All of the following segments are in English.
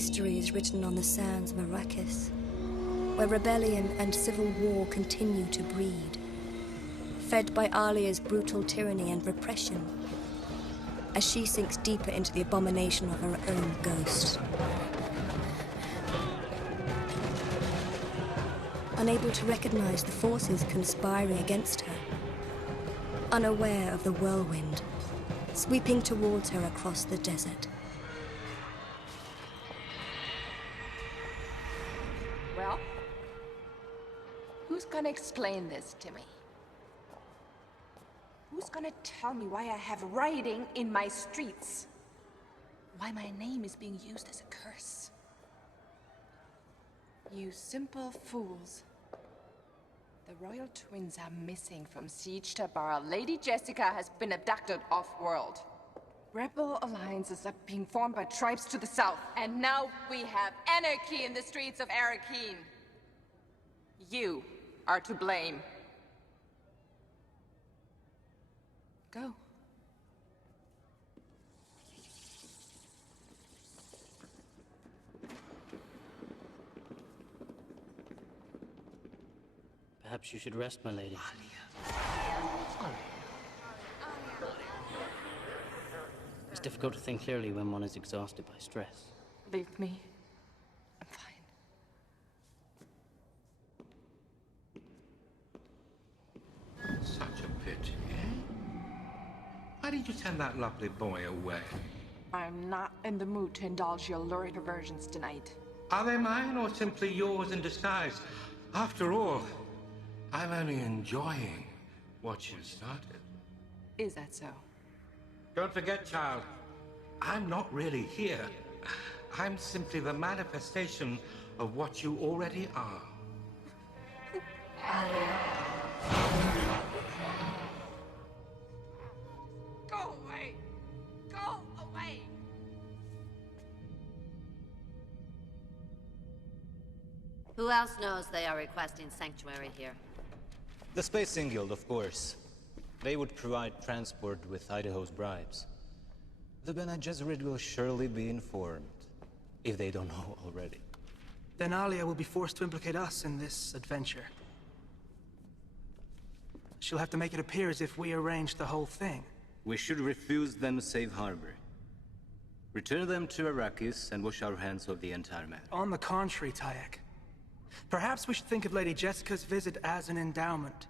History is written on the sands of Arrakis, where rebellion and civil war continue to breed, fed by Alia's brutal tyranny and repression, as she sinks deeper into the abomination of her own ghost. Unable to recognize the forces conspiring against her, unaware of the whirlwind sweeping towards her across the desert. Well, who's gonna explain this to me? Who's gonna tell me why I have rioting in my streets? Why my name is being used as a curse? You simple fools. The royal twins are missing from Siege Tabara. Lady Jessica has been abducted off-world. Rebel alliances are being formed by tribes to the south. And now we have anarchy in the streets of Arrakeen. You are to blame. Go. Perhaps you should rest, my lady. It's difficult to think clearly when one is exhausted by stress. Leave me. I'm fine. Such a pity, eh? Why did you send that lovely boy away? I'm not in the mood to indulge your lurid aversions tonight. Are they mine or simply yours in disguise? After all, I'm only enjoying what you started. Is that so? Don't forget, child, I'm not really here. I'm simply the manifestation of what you already are. Go away! Go away! Who else knows they are requesting sanctuary here? The Spacing Guild, of course. They would provide transport with Idaho's bribes. The Bene Gesserit will surely be informed, if they don't know already. Then Alia will be forced to implicate us in this adventure. She'll have to make it appear as if we arranged the whole thing. We should refuse them safe harbor. Return them to Arrakis and wash our hands of the entire matter. On the contrary, Tayek. Perhaps we should think of Lady Jessica's visit as an endowment,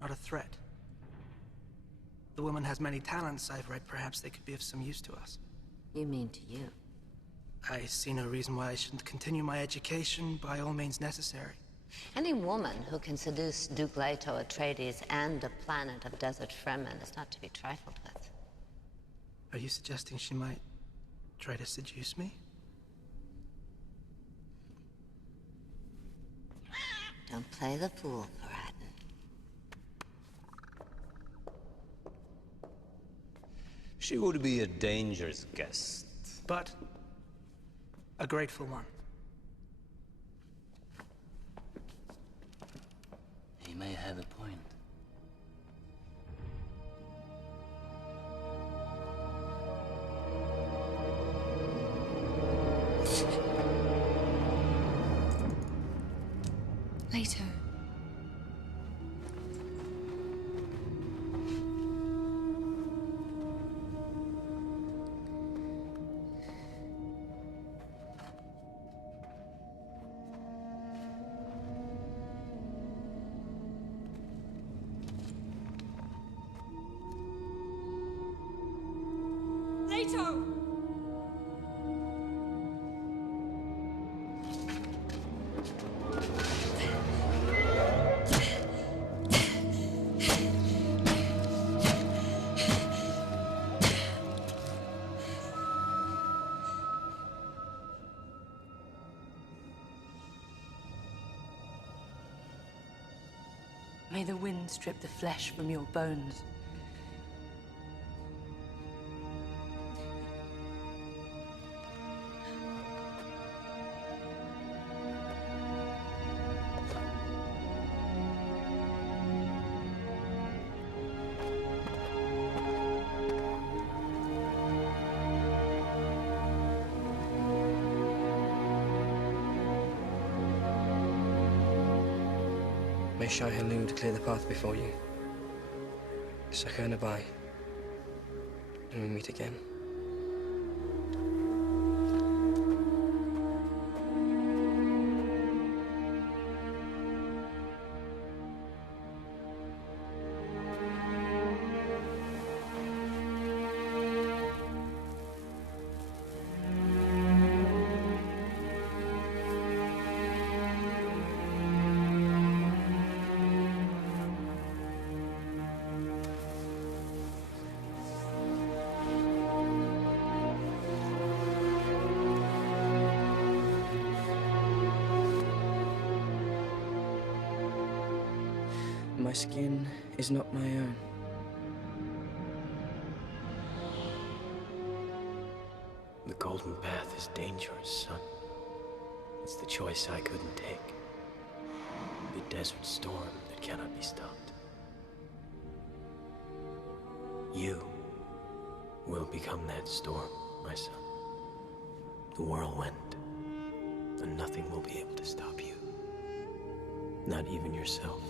not a threat. The woman has many talents, I've read. Perhaps they could be of some use to us. You mean to you? I see no reason why I shouldn't continue my education by all means necessary. Any woman who can seduce Duke Leto Atreides and the planet of Desert Fremen is not to be trifled with. Are you suggesting she might try to seduce me? Don't play the fool, Paradin. She would be a dangerous guest. But a grateful one. He may have a point. Later. Later! May the wind strip the flesh from your bones. May Shai Halud clear the path before you. Sakha Nabai. And we meet again. My skin is not my own. The golden path is dangerous, son. It's the choice I couldn't take. The desert storm that cannot be stopped. You will become that storm, my son. The whirlwind. And nothing will be able to stop you. Not even yourself.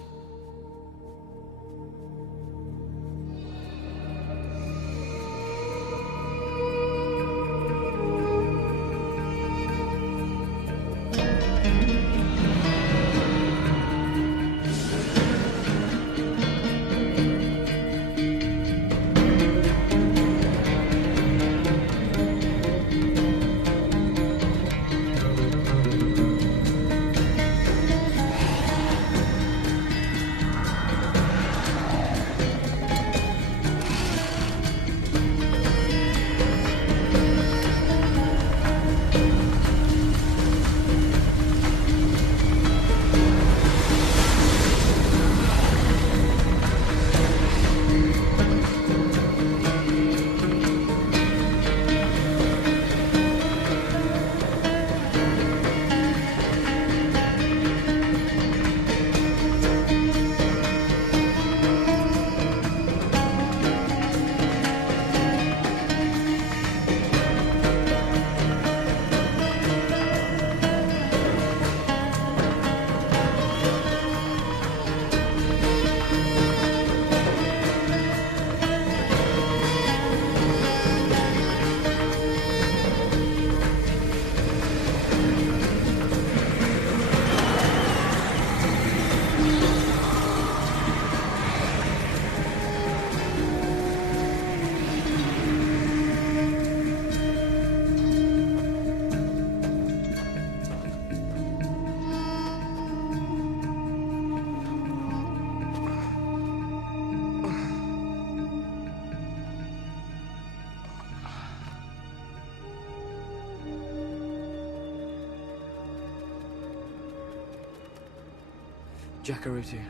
Jakarutu.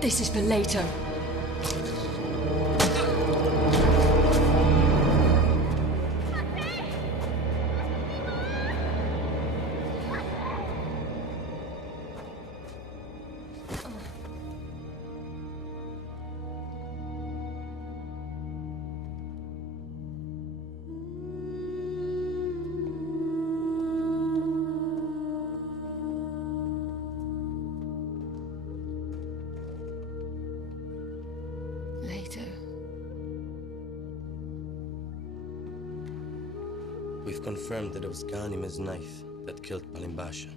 This is for later. We've confirmed that it was Ghanima's knife that killed Palimbasha.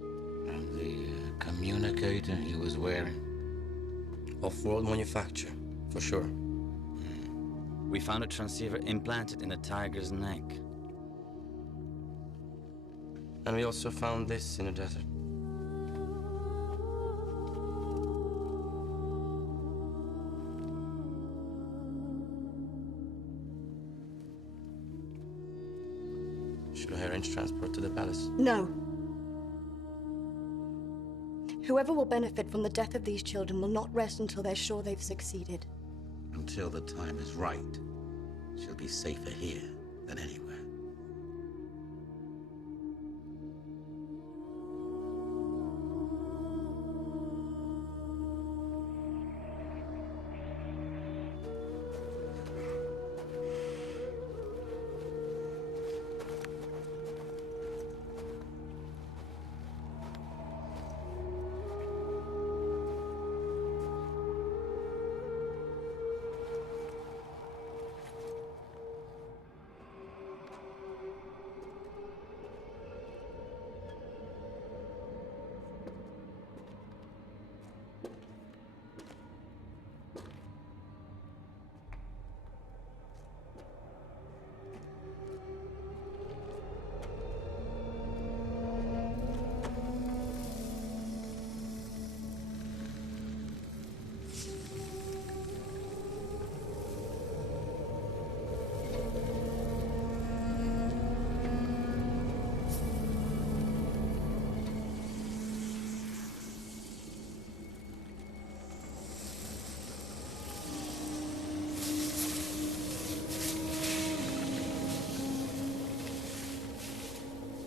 And the communicator he was wearing? Off-world manufacture, for sure. We found a transceiver implanted in a tiger's neck. And we also found this in the desert. Alice. No. Whoever will benefit from the death of these children will not rest until they're sure they've succeeded. Until the time is right, she'll be safer here than anywhere.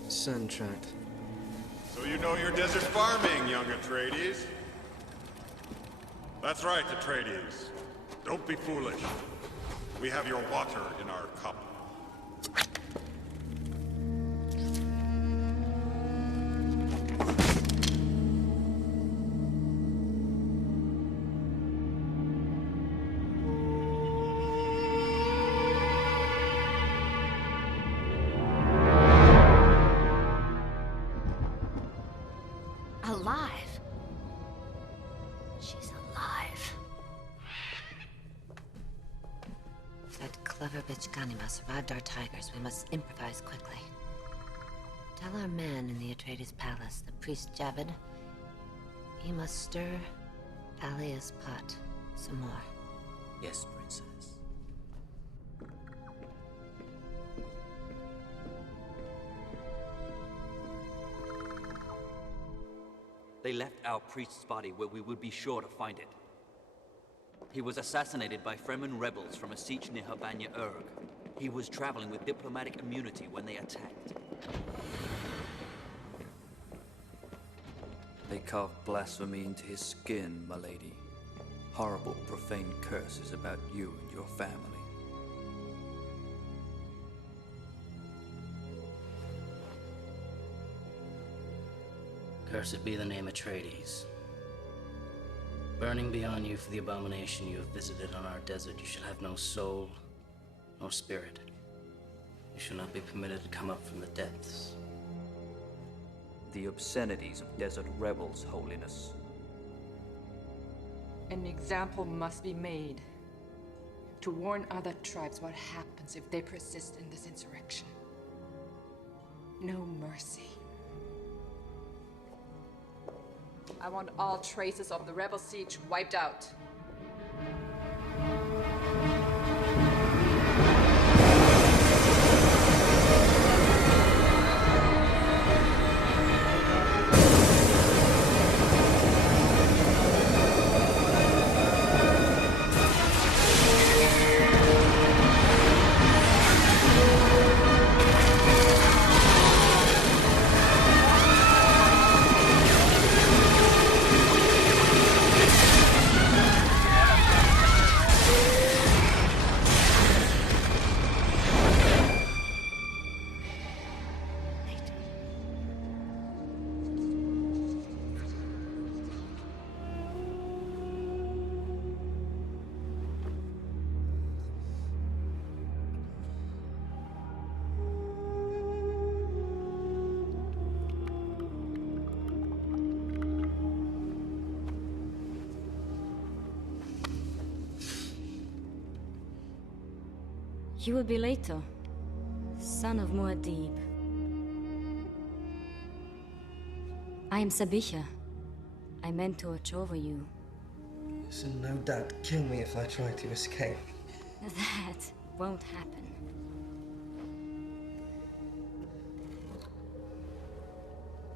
Sun tract. So you know your desert farming, young Atreides. That's right, Atreides. Don't be foolish. We have your water in our cup. Alive? She's alive. That clever bitch Ganima survived our tigers. We must improvise quickly. Tell our man in the Atreides palace, the priest Javid, he must stir Alia's pot some more. Yes, Princess. They left our priest's body where we would be sure to find it. He was assassinated by Fremen rebels from a siege near Habanya Urg. He was traveling with diplomatic immunity when they attacked. They carved blasphemy into his skin, my lady. Horrible, profane curses about you and your family. Cursed be the name Atreides. Burning beyond you for the abomination you have visited on our desert, you shall have no soul, nor spirit. You shall not be permitted to come up from the depths. The obscenities of desert rebels, Holiness. An example must be made to warn other tribes what happens if they persist in this insurrection. No mercy. I want all traces of the rebel siege wiped out. You will be later, son of Muad'Dib. I am Sabiha. I meant to watch over you. So no doubt kill me if I try to escape. That won't happen.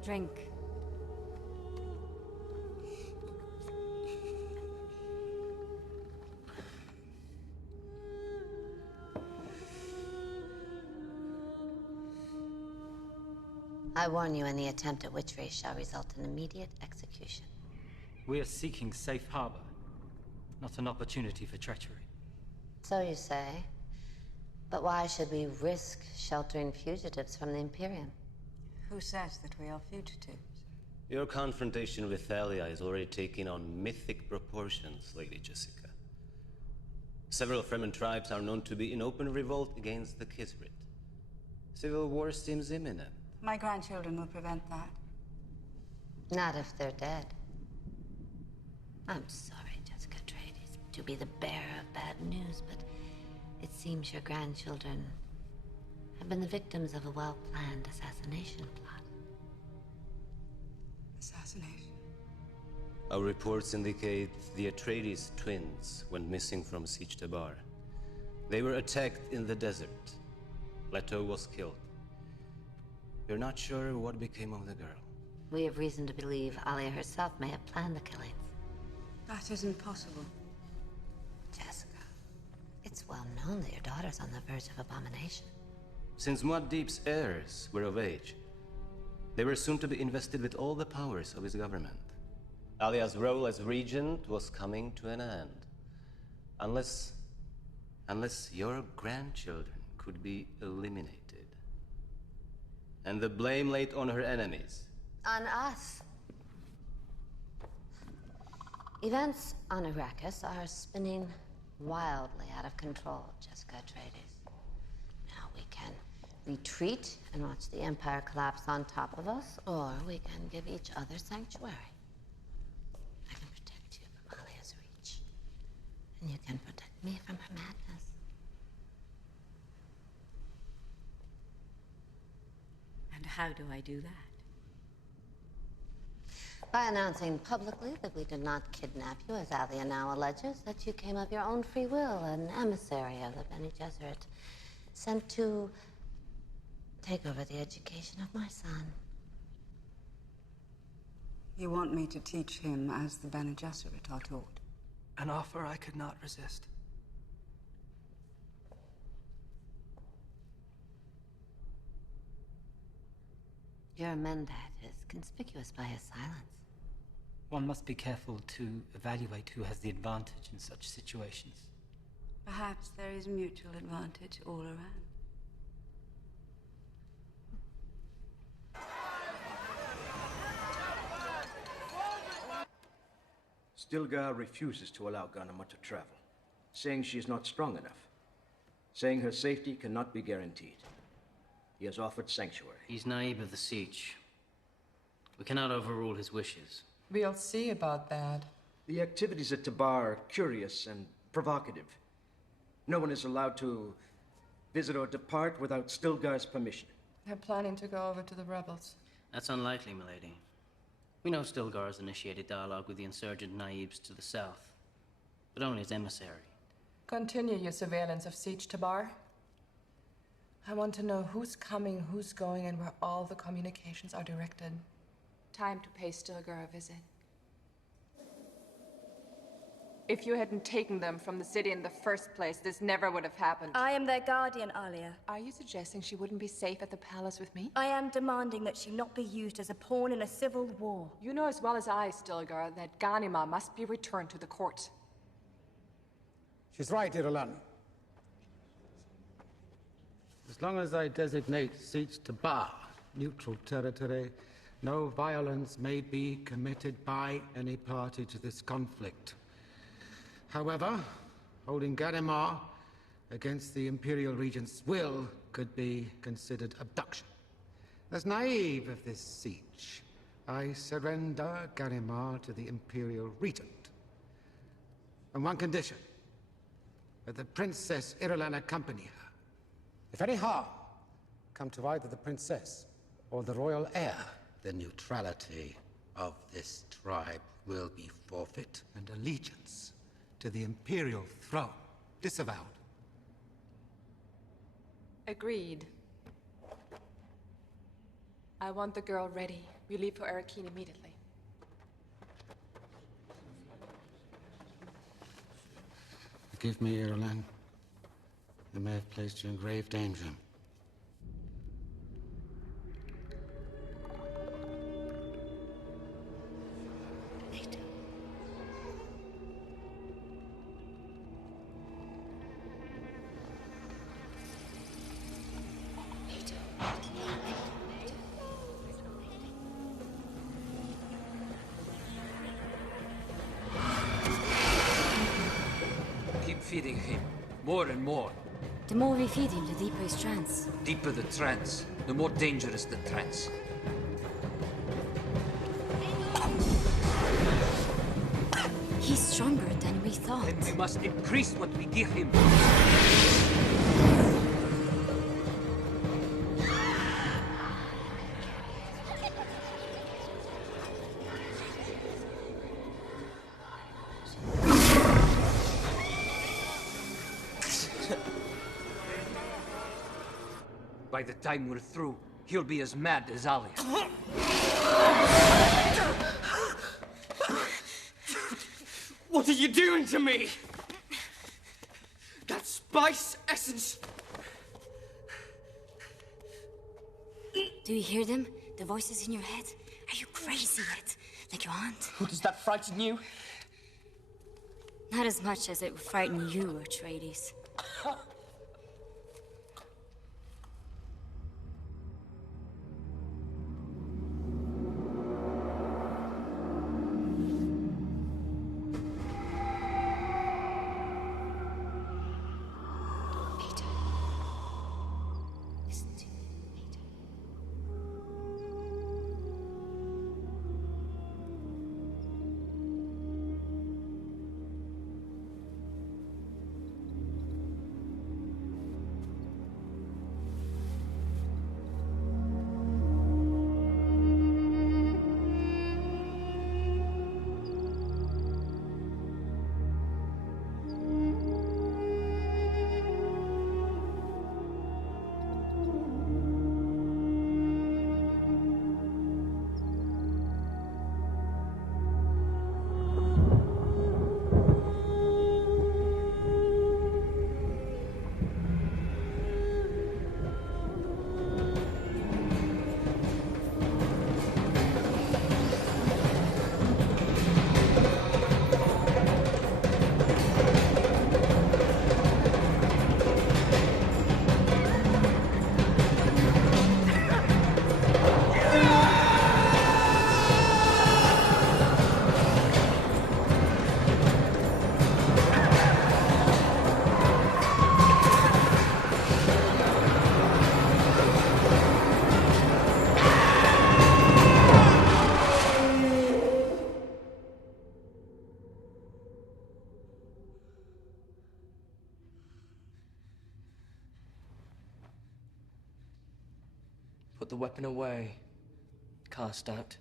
Drink. I warn you, any attempt at witchery shall result in immediate execution. We are seeking safe harbor, not an opportunity for treachery. So you say. But why should we risk sheltering fugitives from the Imperium? Who says that we are fugitives? Your confrontation with Thalia is already taking on mythic proportions, Lady Jessica. Several Fremen tribes are known to be in open revolt against the Kisrit. Civil war seems imminent. My grandchildren will prevent that. Not if they're dead. I'm sorry, Jessica Atreides, to be the bearer of bad news, but it seems your grandchildren have been the victims of a well-planned assassination plot. Assassination? Our reports indicate the Atreides twins went missing from Siege Tabar. They were attacked in the desert. Leto was killed. We're not sure what became of the girl. We have reason to believe Alia herself may have planned the killings. That isn't possible. Jessica, it's well known that your daughter's on the verge of abomination. Since Muad'Dib's heirs were of age, they were soon to be invested with all the powers of his government. Alia's role as regent was coming to an end. Unless your grandchildren could be eliminated. And the blame laid on her enemies. On us. Events on Arrakis are spinning wildly out of control, Jessica Atreides. Now we can retreat and watch the Empire collapse on top of us, or we can give each other sanctuary. I can protect you from Alia's reach, and you can protect me from her madness. And how do I do that? By announcing publicly that we did not kidnap you, as Alia now alleges, that you came of your own free will, an emissary of the Bene Gesserit, sent to take over the education of my son. You want me to teach him as the Bene Gesserit are taught? An offer I could not resist. Your Mendat is conspicuous by his silence. One must be careful to evaluate who has the advantage in such situations. Perhaps there is mutual advantage all around. Stilgar refuses to allow Ghanima to travel, saying she is not strong enough, saying her safety cannot be guaranteed. He has offered sanctuary. He's naive of the siege. We cannot overrule his wishes. We'll see about that. The activities at Tabar are curious and provocative. No one is allowed to visit or depart without Stilgar's permission. They're planning to go over to the rebels. That's unlikely, milady. We know Stilgar has initiated dialogue with the insurgent naibs to the south, but only as emissary. Continue your surveillance of Siege Tabar. I want to know who's coming, who's going, and where all the communications are directed. Time to pay Stilgar a visit. If you hadn't taken them from the city in the first place, this never would have happened. I am their guardian, Alia. Are you suggesting she wouldn't be safe at the palace with me? I am demanding that she not be used as a pawn in a civil war. You know as well as I, Stilgar, that Ghanima must be returned to the court. She's right, Irulan. As long as I designate Siege Tabar neutral territory, no violence may be committed by any party to this conflict. However, holding Ghanima against the Imperial Regent's will could be considered abduction. As naive of this siege, I surrender Ghanima to the Imperial Regent. On one condition, that the Princess Irulan accompany her. If any harm come to either the princess or the royal heir, The neutrality of this tribe will be forfeit. and allegiance to the Imperial throne disavowed. Agreed. I want the girl ready. We leave for Arakeen immediately. Forgive me, Irulan. I may have placed you in grave danger. Keep feeding him. More and more. The more we feed him, the deeper his trance. Deeper the trance, the more dangerous the trance. He's stronger than we thought. Then we must increase what we give him. By the time we're through, he'll be as mad as Alia. What are you doing to me? That spice essence. Do you hear them? The voices in your head? Are you crazy yet? Like your aunt? Does that frighten you? Not as much as it would frighten you, Atreides. Put the weapon away. Cast out.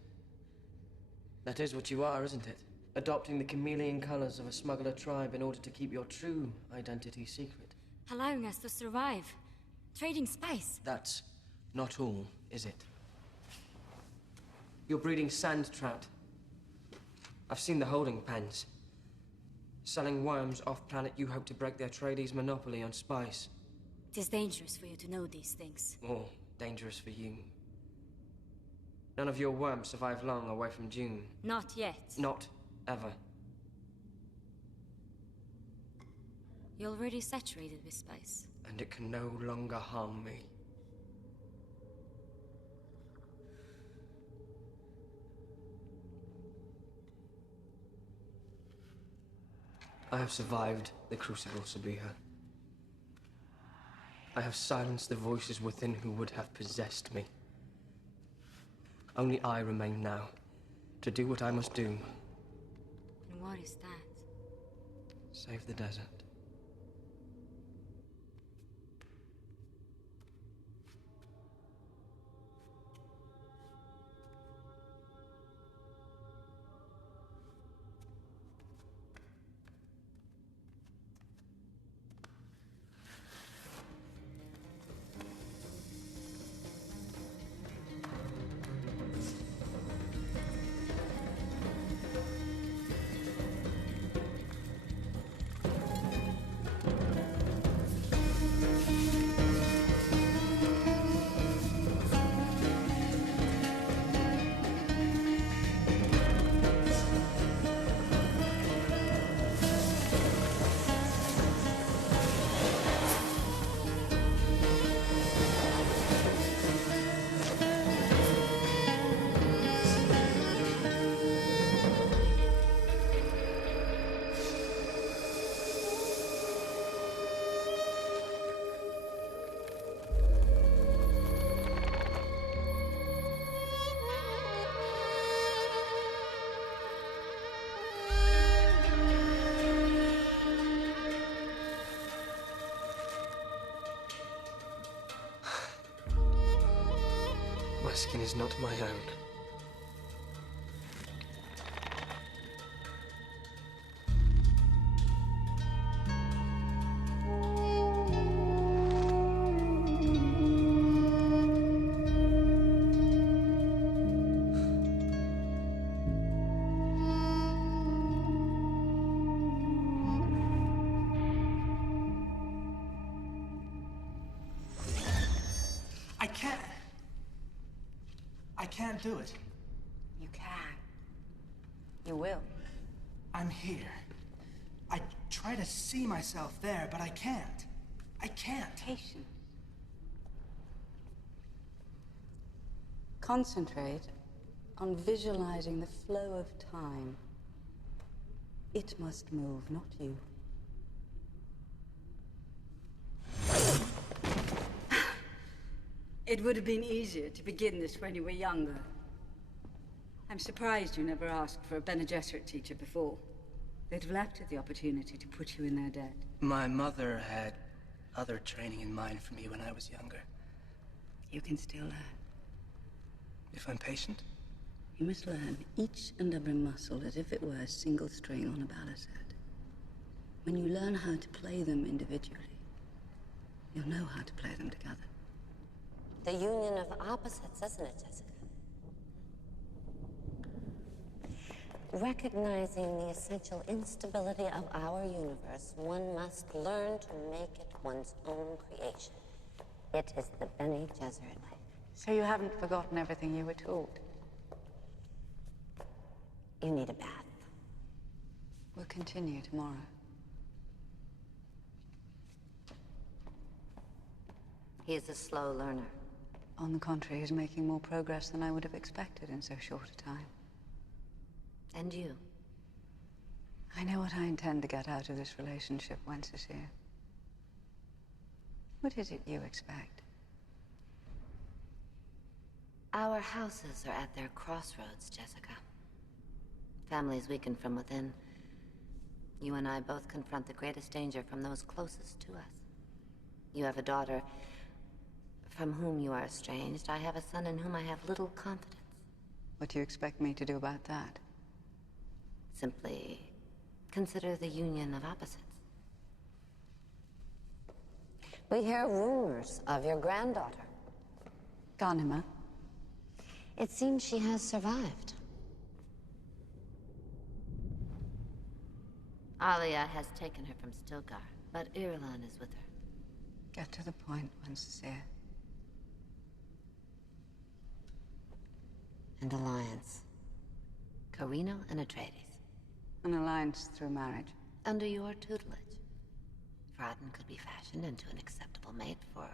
That is what you are, isn't it? Adopting the chameleon colors of a smuggler tribe in order to keep your true identity secret. Allowing us to survive. Trading spice. That's not all, is it? You're breeding sand trout. I've seen the holding pens. Selling worms off-planet, you hope to break the Atreides' monopoly on spice. It is dangerous for you to know these things. More dangerous for you. None of your worms survive long away from Dune. Not yet. Not ever. You're already saturated with spice. And it can no longer harm me. I have survived the Crucible, Sabiha. I have silenced the voices within who would have possessed me. Only I remain now, to do what I must do. And what is that? Save the desert. skin is not my own. I can't do it. You can. You will. I'm here. I try to see myself there, but I can't. I can't. Patience. Concentrate on visualizing the flow of time. It must move, not you. It would have been easier to begin this when you were younger. I'm surprised you never asked for a Bene Gesserit teacher before. They'd have laughed at the opportunity to put you in their debt. My mother had other training in mind for me when I was younger. You can still learn. If I'm patient? You must learn each and every muscle as if it were a single string on a balisette. When you learn how to play them individually, you'll know how to play them together. The union of opposites, isn't it, Jessica? Recognizing the essential instability of our universe, one must learn to make it one's own creation. It is the Bene Gesserit way. So you haven't forgotten everything you were taught? You need a bath. We'll continue tomorrow. He is a slow learner. On the contrary, he's making more progress than I would have expected in so short a time. And you? I know what I intend to get out of this relationship, Wenceslas. What is it you expect? Our houses are at their crossroads, Jessica. Families weaken from within. You and I both confront the greatest danger from those closest to us. You have a daughter from whom you are estranged. I have a son in whom I have little confidence. What do you expect me to do about that? Simply consider the union of opposites. We hear rumors of your granddaughter. Ghanima? It seems she has survived. Alia has taken her from Stilgar, but Irulan is with her. Get to the point, Wenceslas. An alliance. Carino and Atreides. An alliance through marriage. Under your tutelage. Fraden could be fashioned into an acceptable mate for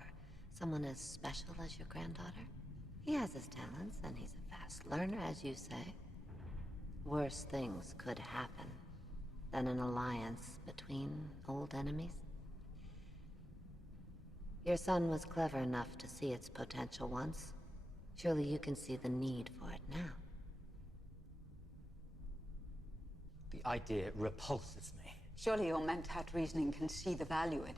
someone as special as your granddaughter. He has his talents, and he's a fast learner, as you say. Worse things could happen than an alliance between old enemies. Your son was clever enough to see its potential once. Surely you can see the need for it now. The idea repulses me. Surely your mentat reasoning can see the value in it.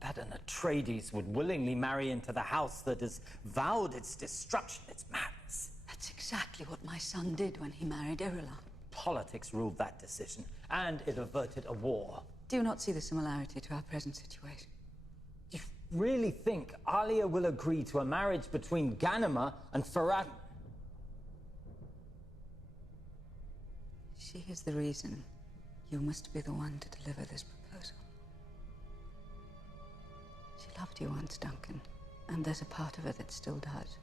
That an Atreides would willingly marry into the house that has vowed its destruction, its madness. That's exactly what my son did when he married Irulan. Politics ruled that decision, and it averted a war. Do you not see the similarity to our present situation? You really think Alia will agree to a marriage between Ghanima and Farad'n? She is the reason you must be the one to deliver this proposal. She loved you once, Duncan, and there's a part of her that still does.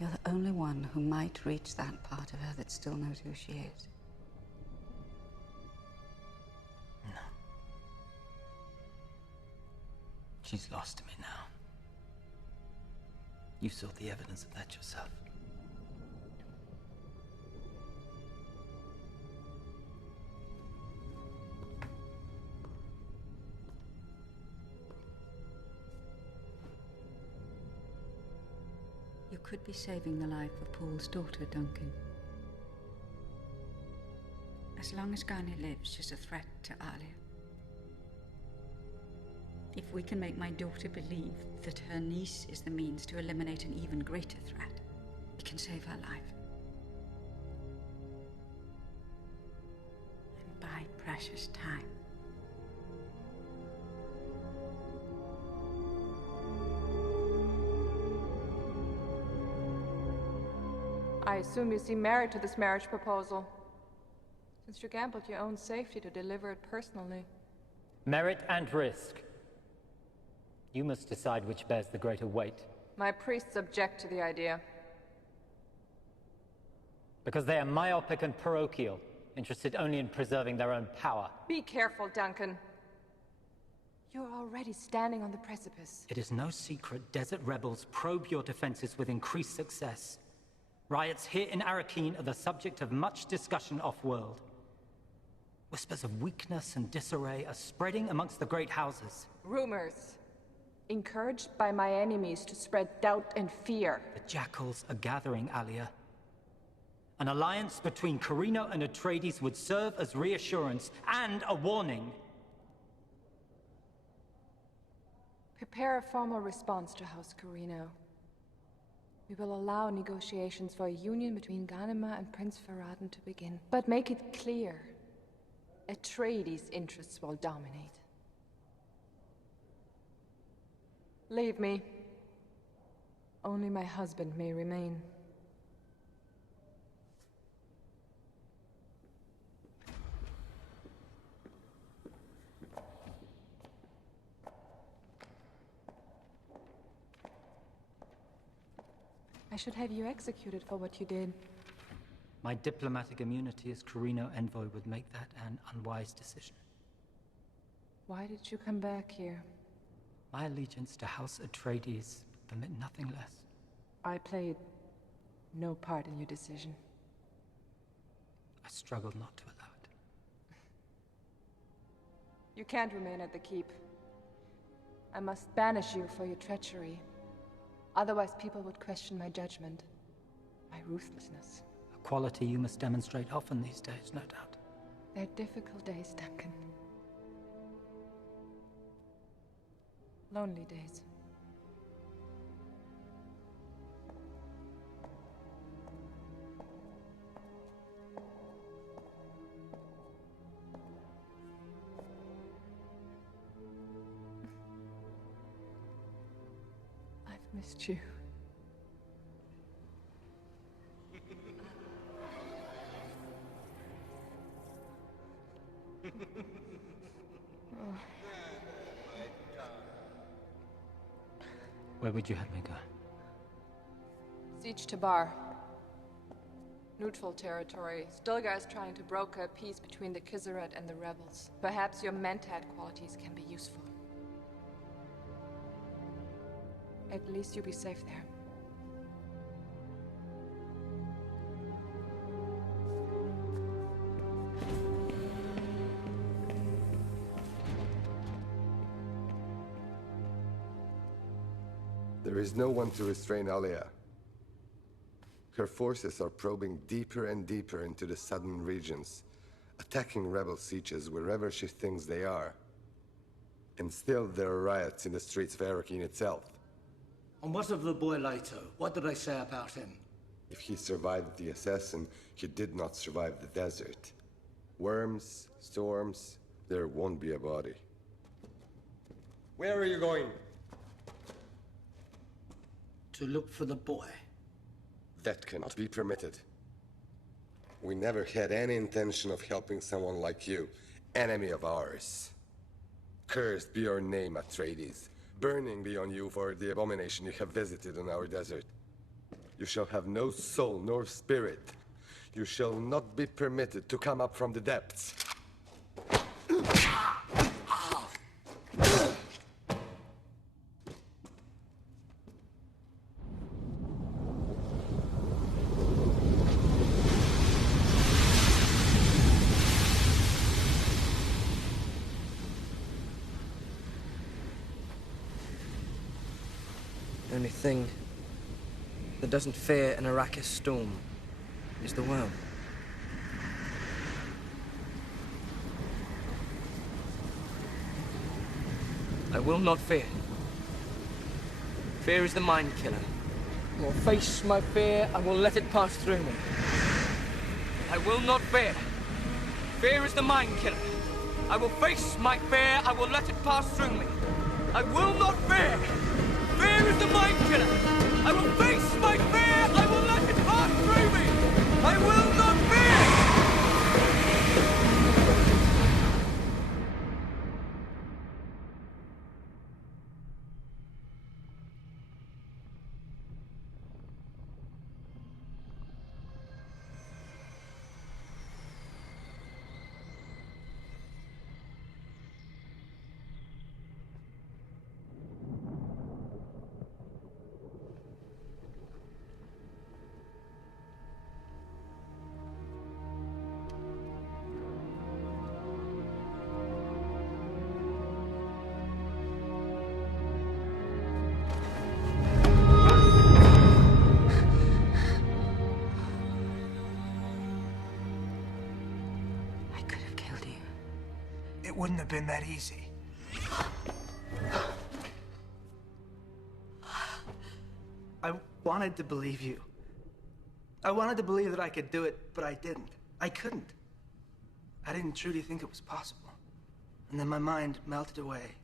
You're the only one who might reach that part of her that still knows who she is. No. She's lost to me now. You saw the evidence of that yourself. You could be saving the life of Paul's daughter, Duncan. As long as Ghani lives, she's a threat to Alia. If we can make my daughter believe that her niece is the means to eliminate an even greater threat, we can save her life. And buy precious time. I assume you seem married to this marriage proposal, since you gambled your own safety to deliver it personally. Merit and risk. You must decide which bears the greater weight. My priests object to the idea. Because they are myopic and parochial, interested only in preserving their own power. Be careful, Duncan. You're already standing on the precipice. It is no secret desert rebels probe your defenses with increased success. Riots here in Arakeen are the subject of much discussion off-world. Whispers of weakness and disarray are spreading amongst the great houses. Rumors, encouraged by my enemies to spread doubt and fear. The jackals are gathering, Alia. An alliance between Carino and Atreides would serve as reassurance and a warning. Prepare a formal response to House Carino. We will allow negotiations for a union between Ghanima and Prince Farad'n to begin. But make it clear, Atreides' interests will dominate. Leave me. Only my husband may remain. I should have you executed for what you did. My diplomatic immunity as Carino Envoy would make that an unwise decision. Why did you come back here? My allegiance to House Atreides permit nothing less. I played no part in your decision. I struggled not to allow it. You can't remain at the keep. I must banish you for your treachery. Otherwise, people would question my judgment, my ruthlessness. A quality you must demonstrate often these days, no doubt. They're difficult days, Duncan. Lonely days. Missed you. Where would you have me go? Siege to Bar. Neutral territory. Stilgar is trying to broker a peace between the Kizzaret and the rebels. Perhaps your Mentat qualities can be useful. At least you'll be safe there. There is no one to restrain Alia. Her forces are probing deeper and deeper into the southern regions, attacking rebel sieges wherever she thinks they are. And still there are riots in the streets of Arakeen itself. And what of the boy Leto? What did I say about him? If he survived the assassin, he did not survive the desert. Worms, storms, there won't be a body. Where are you going? To look for the boy. That cannot be permitted. We never had any intention of helping someone like you, enemy of ours. Cursed be your name, Atreides. Burning be on you for the abomination you have visited on our desert. You shall have no soul nor spirit. You shall not be permitted to come up from the depths. The only thing that doesn't fear an Arrakis storm is the worm. I will not fear. Fear is the mind killer. I will face my fear, I will let it pass through me. I will not fear. Fear is the mind killer. I will face my fear, I will let it pass through me. I will not fear. Fear is the mind killer. I will face my fear, I will let it pass through me. I will not fear. It wouldn't have been that easy. I wanted to believe you. I wanted to believe that I could do it, but I didn't. I couldn't. I didn't truly think it was possible. And then my mind melted away.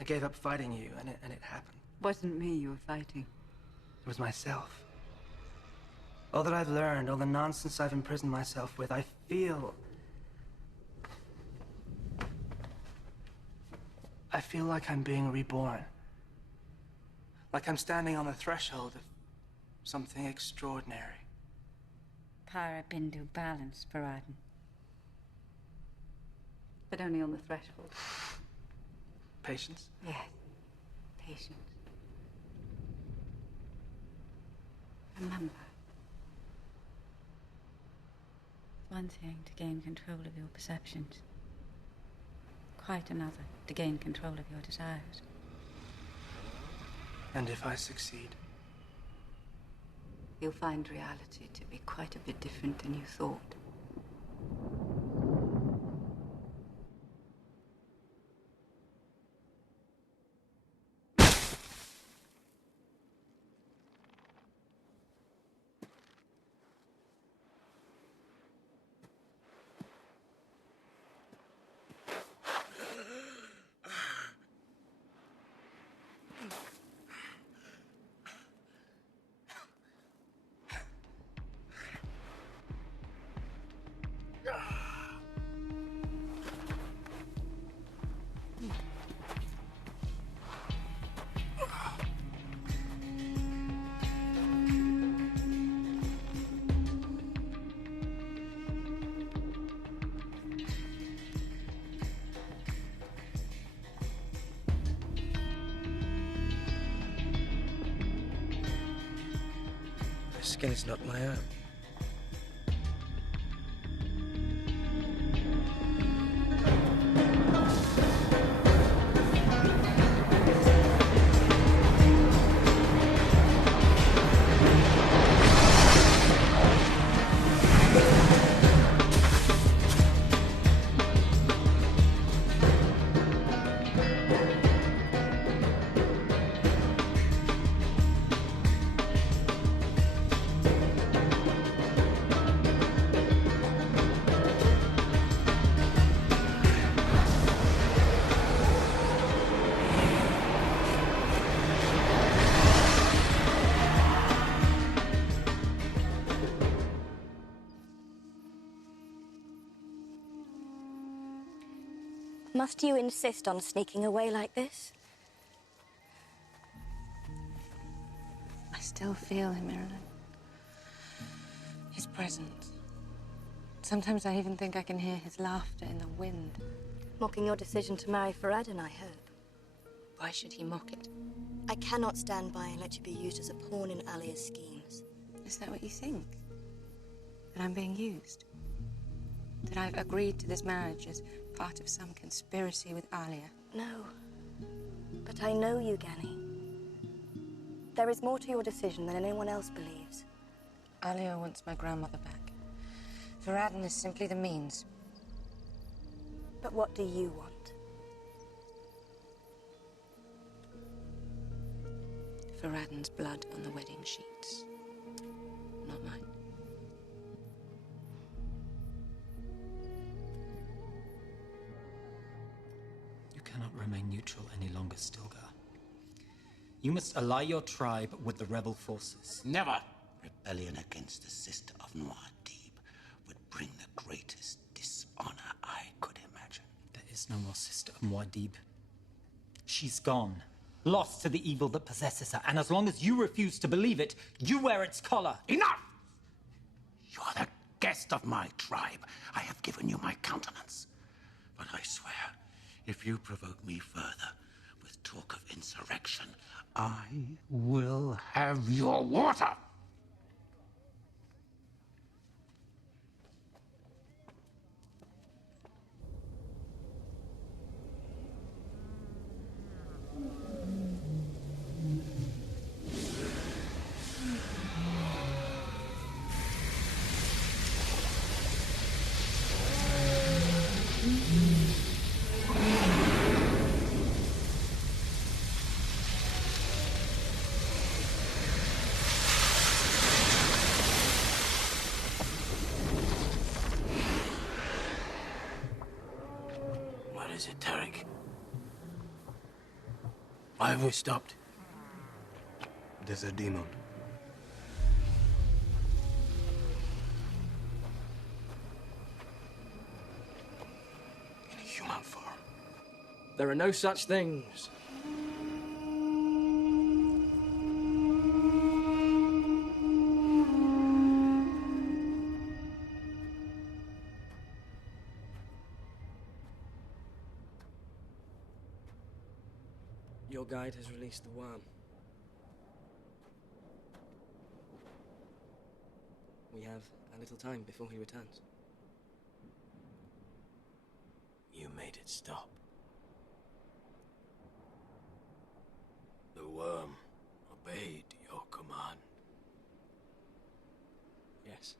I gave up fighting you, and it happened. Wasn't me you were fighting. It was myself. All that I've learned, all the nonsense I've imprisoned myself with, I feel like I'm being reborn. Like I'm standing on the threshold of something extraordinary. Para Bindu balance, Paradin. But only on the threshold. Patience? Yes. Patience. Remember. It's one thing to gain control of your perceptions. Quite another to gain control of your desires. And if I succeed? You'll find reality to be quite a bit different than you thought. The skin is not my own. Must you insist on sneaking away like this? I still feel him, Marilyn. His presence. Sometimes I even think I can hear his laughter in the wind. Mocking your decision to marry Faradin, I hope. Why should he mock it? I cannot stand by and let you be used as a pawn in Alia's schemes. Is that what you think? That I'm being used? That I've agreed to this marriage as part of some conspiracy with Alia? No. But I know you, Gani. There is more to your decision than anyone else believes. Alia wants my grandmother back. Faradin is simply the means. But what do you want? Faradin's blood on the wedding sheets. Not mine. You cannot remain neutral any longer, Stilgar. You must ally your tribe with the rebel forces. Never! Rebellion against the sister of Muad'Dib would bring the greatest dishonor I could imagine. There is no more sister of Muad'Dib. She's gone, lost to the evil that possesses her, and as long as you refuse to believe it, you wear its collar. Enough! You are the guest of my tribe. I have given you my countenance. But I swear, if you provoke me further with talk of insurrection, I will have your water! What is it, Tarek? Why have we stopped? There's a demon. In a human form. There are no such things. Your guide has released the worm. We have a little time before he returns. You made it stop. The worm obeyed your command. Yes.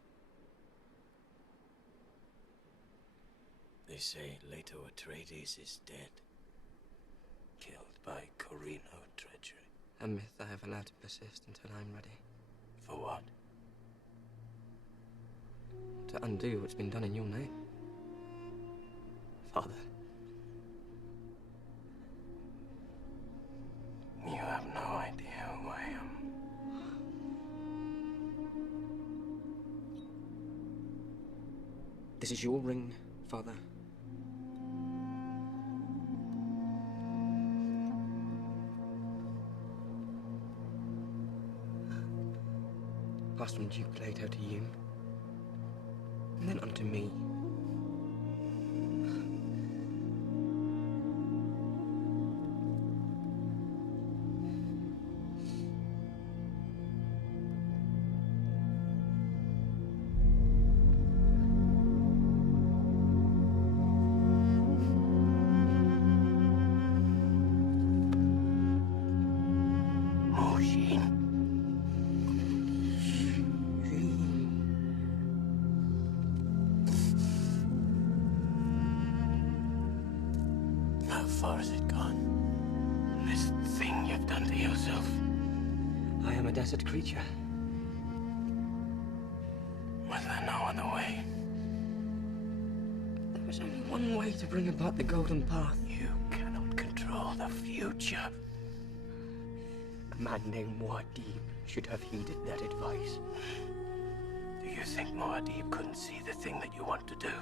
They say Leto Atreides is dead. Killed by Corino treachery. A myth I have allowed to persist until I'm ready. For what? To undo what's been done in your name. Father. You have no idea who I am. This is your ring, Father. Passed from Duke Leto to you, and then unto me. How far has it gone? This thing you've done to yourself. I am a desert creature. Was there no other way? There was only one way to bring about the Golden Path. You cannot control the future. A man named Muad'Dib should have heeded that advice. Do you think Muad'Dib couldn't see the thing that you want to do?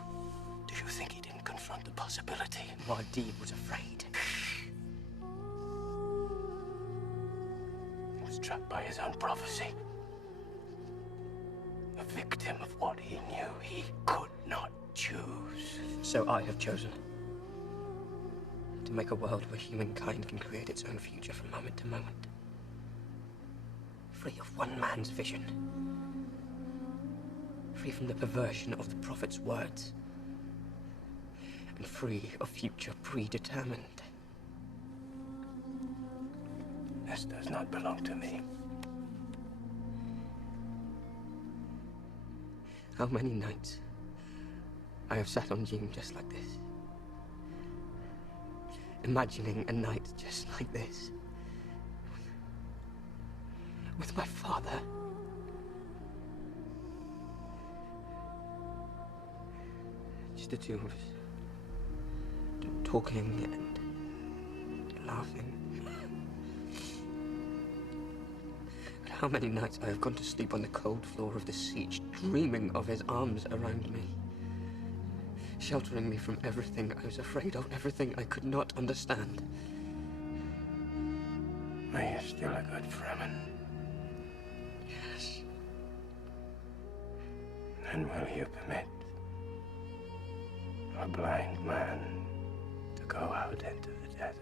Do you think he didn't confront the possibility? Muad'Dib was afraid. He was trapped by his own prophecy. A victim of what he knew he could not choose. So I have chosen to make a world where humankind can create its own future from moment to moment. Free of one man's vision. Free from the perversion of the prophet's words. And free of future predetermined. This does not belong to me. How many nights I have sat on Dune just like this. Imagining a night just like this. with my father. Just the two of us. Talking and laughing. But how many nights I have gone to sleep on the cold floor of the siege, dreaming of his arms around me, sheltering me from everything I was afraid of, everything I could not understand. Are you still a good Fremen? Yes. Then will you permit a blind man to go out into the desert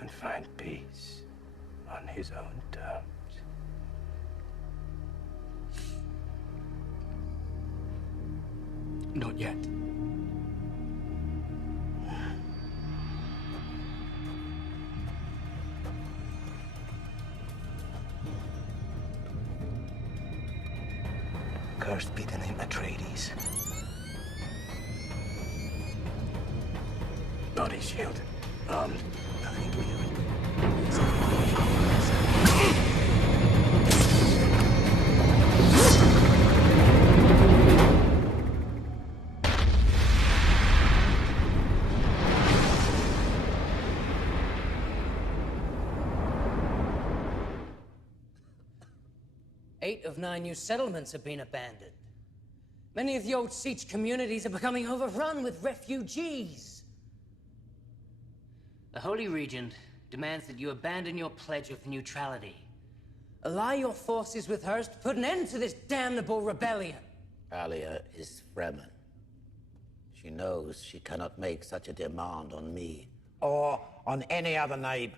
and find peace on his own terms? Not yet. Cursed be the name Atreides. Body shield. Armed. Nothing weird. 8 of 9 new settlements have been abandoned. Many of the old siege communities are becoming overrun with refugees. The Holy Regent demands that you abandon your pledge of neutrality. Ally your forces with hers to put an end to this damnable rebellion. Alia is Fremen. She knows she cannot make such a demand on me, or on any other name.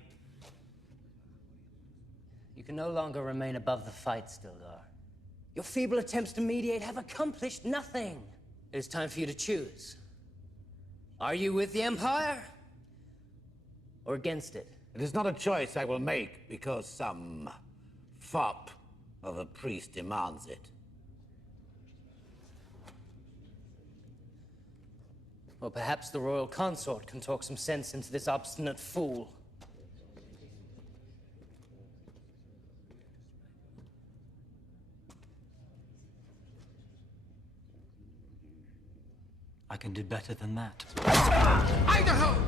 You can no longer remain above the fight, Stilgar. Your feeble attempts to mediate have accomplished nothing. It is time for you to choose. Are you with the Empire? Or against it? It is not a choice I will make because some fop of a priest demands it. Or perhaps the royal consort can talk some sense into this obstinate fool. I can do better than that. Idaho!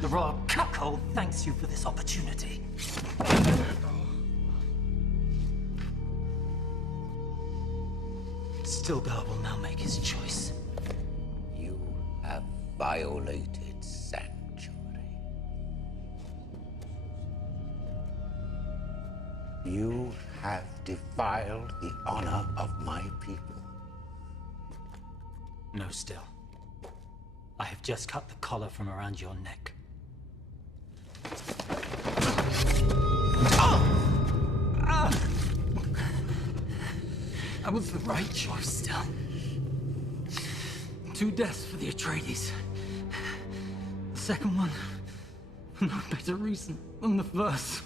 The royal cuckold thanks you for this opportunity. Stilgar will now make his choice. You have violated sanctuary. You have defiled the honor of my people. No, Still. I have just cut the collar from around your neck. That was the right choice, Still. 2 deaths for the Atreides. The second one, for no better reason than the first.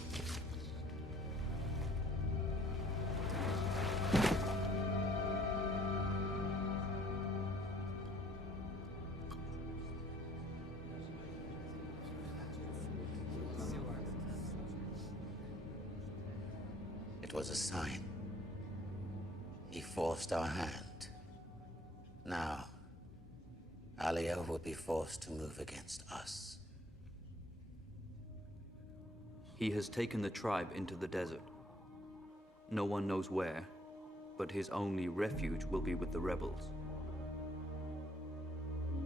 It was a sign. He forced our hand. Now, Alia will be forced to move against us. He has taken the tribe into the desert. No one knows where, but his only refuge will be with the rebels.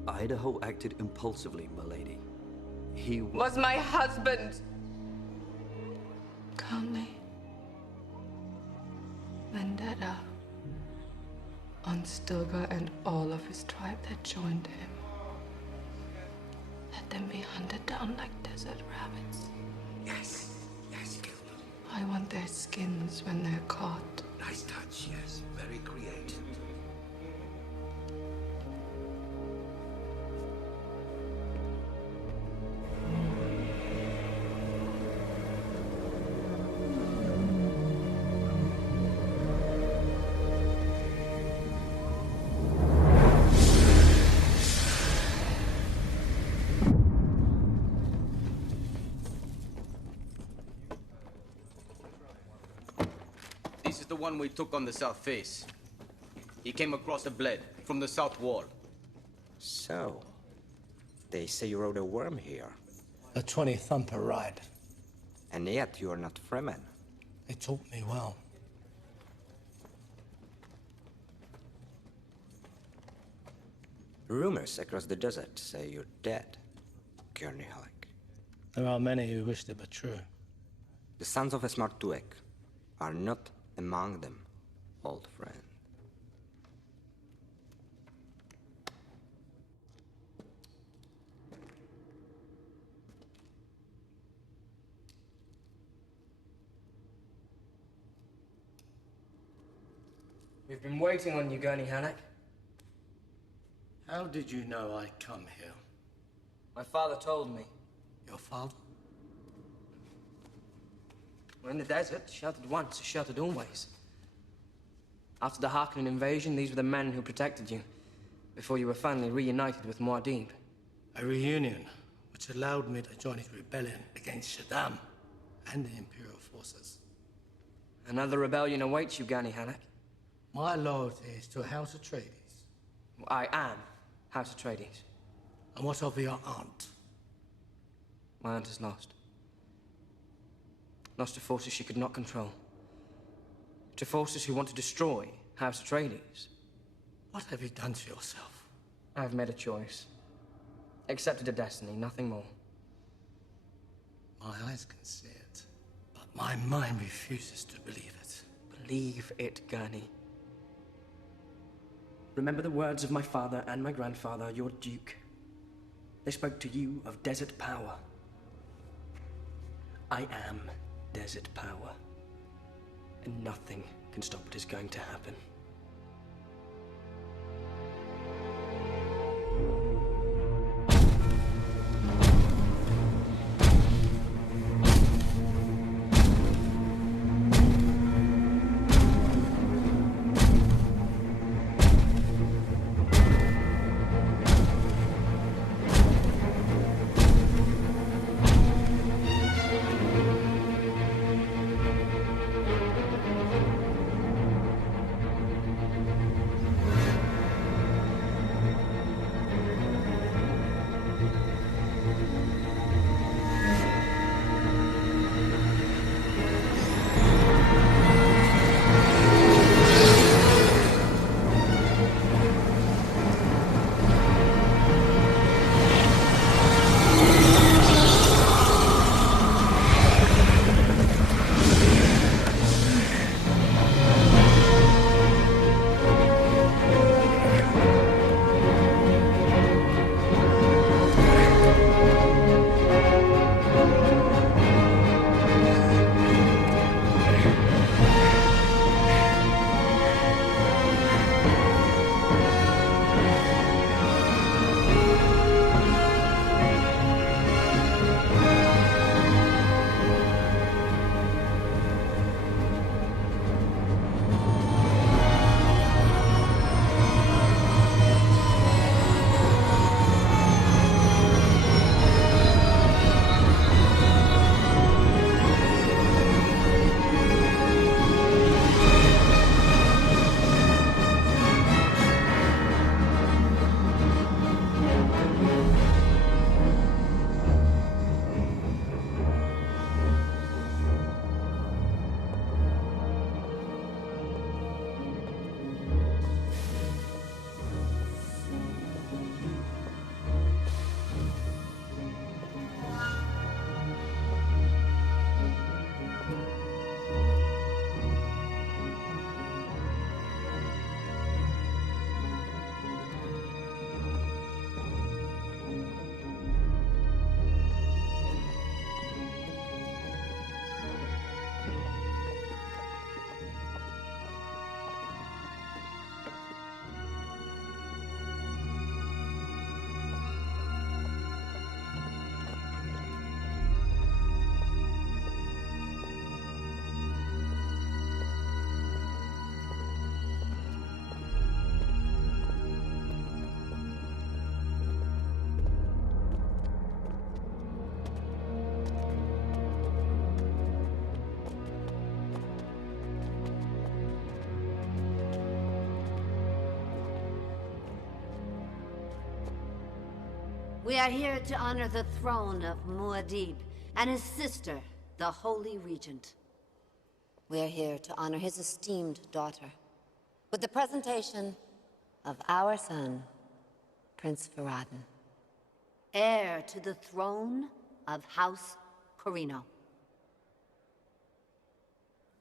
Idaho acted impulsively, milady. He was my husband. Calmly. Vendetta on Stilgar and all of his tribe that joined him. Let them be hunted down like desert rabbits. Yes, yes, kill them. I want their skins when they're caught. Nice touch, yes. Very creative. This is the one we took on the south face. He came across a blade from the south wall. So, they say you rode a worm here. A 20 thumper ride. And yet you are not Fremen. They taught me well. Rumors across the desert say you're dead, Gurney Halleck. There are many who wish it were true. The sons of Esmar Tuek are not among them, old friend. We've been waiting on you, Gurney Halleck. How did you know I'd come here? My father told me. Your father? We're in the desert, sheltered once, sheltered always. After the Harkonnen invasion, these were the men who protected you, before you were finally reunited with Muad'Dib. A reunion which allowed me to join his rebellion against Shaddam and the Imperial forces. Another rebellion awaits you, Gurney Halleck. My loyalty is to House Atreides. I am House Atreides. And what of your aunt? My aunt is lost. Lost to forces she could not control. To forces who want to destroy House Atreides. What have you done to yourself? I've made a choice. Accepted a destiny, nothing more. My eyes can see it, but my mind refuses to believe it. Believe it, Gurney. Remember the words of my father and my grandfather, your duke. They spoke to you of desert power. I am desert power. And nothing can stop what is going to happen. We are here to honor the throne of Muad'Dib and his sister, the Holy Regent. We are here to honor his esteemed daughter with the presentation of our son, Prince Farad'n, heir to the throne of House Corino.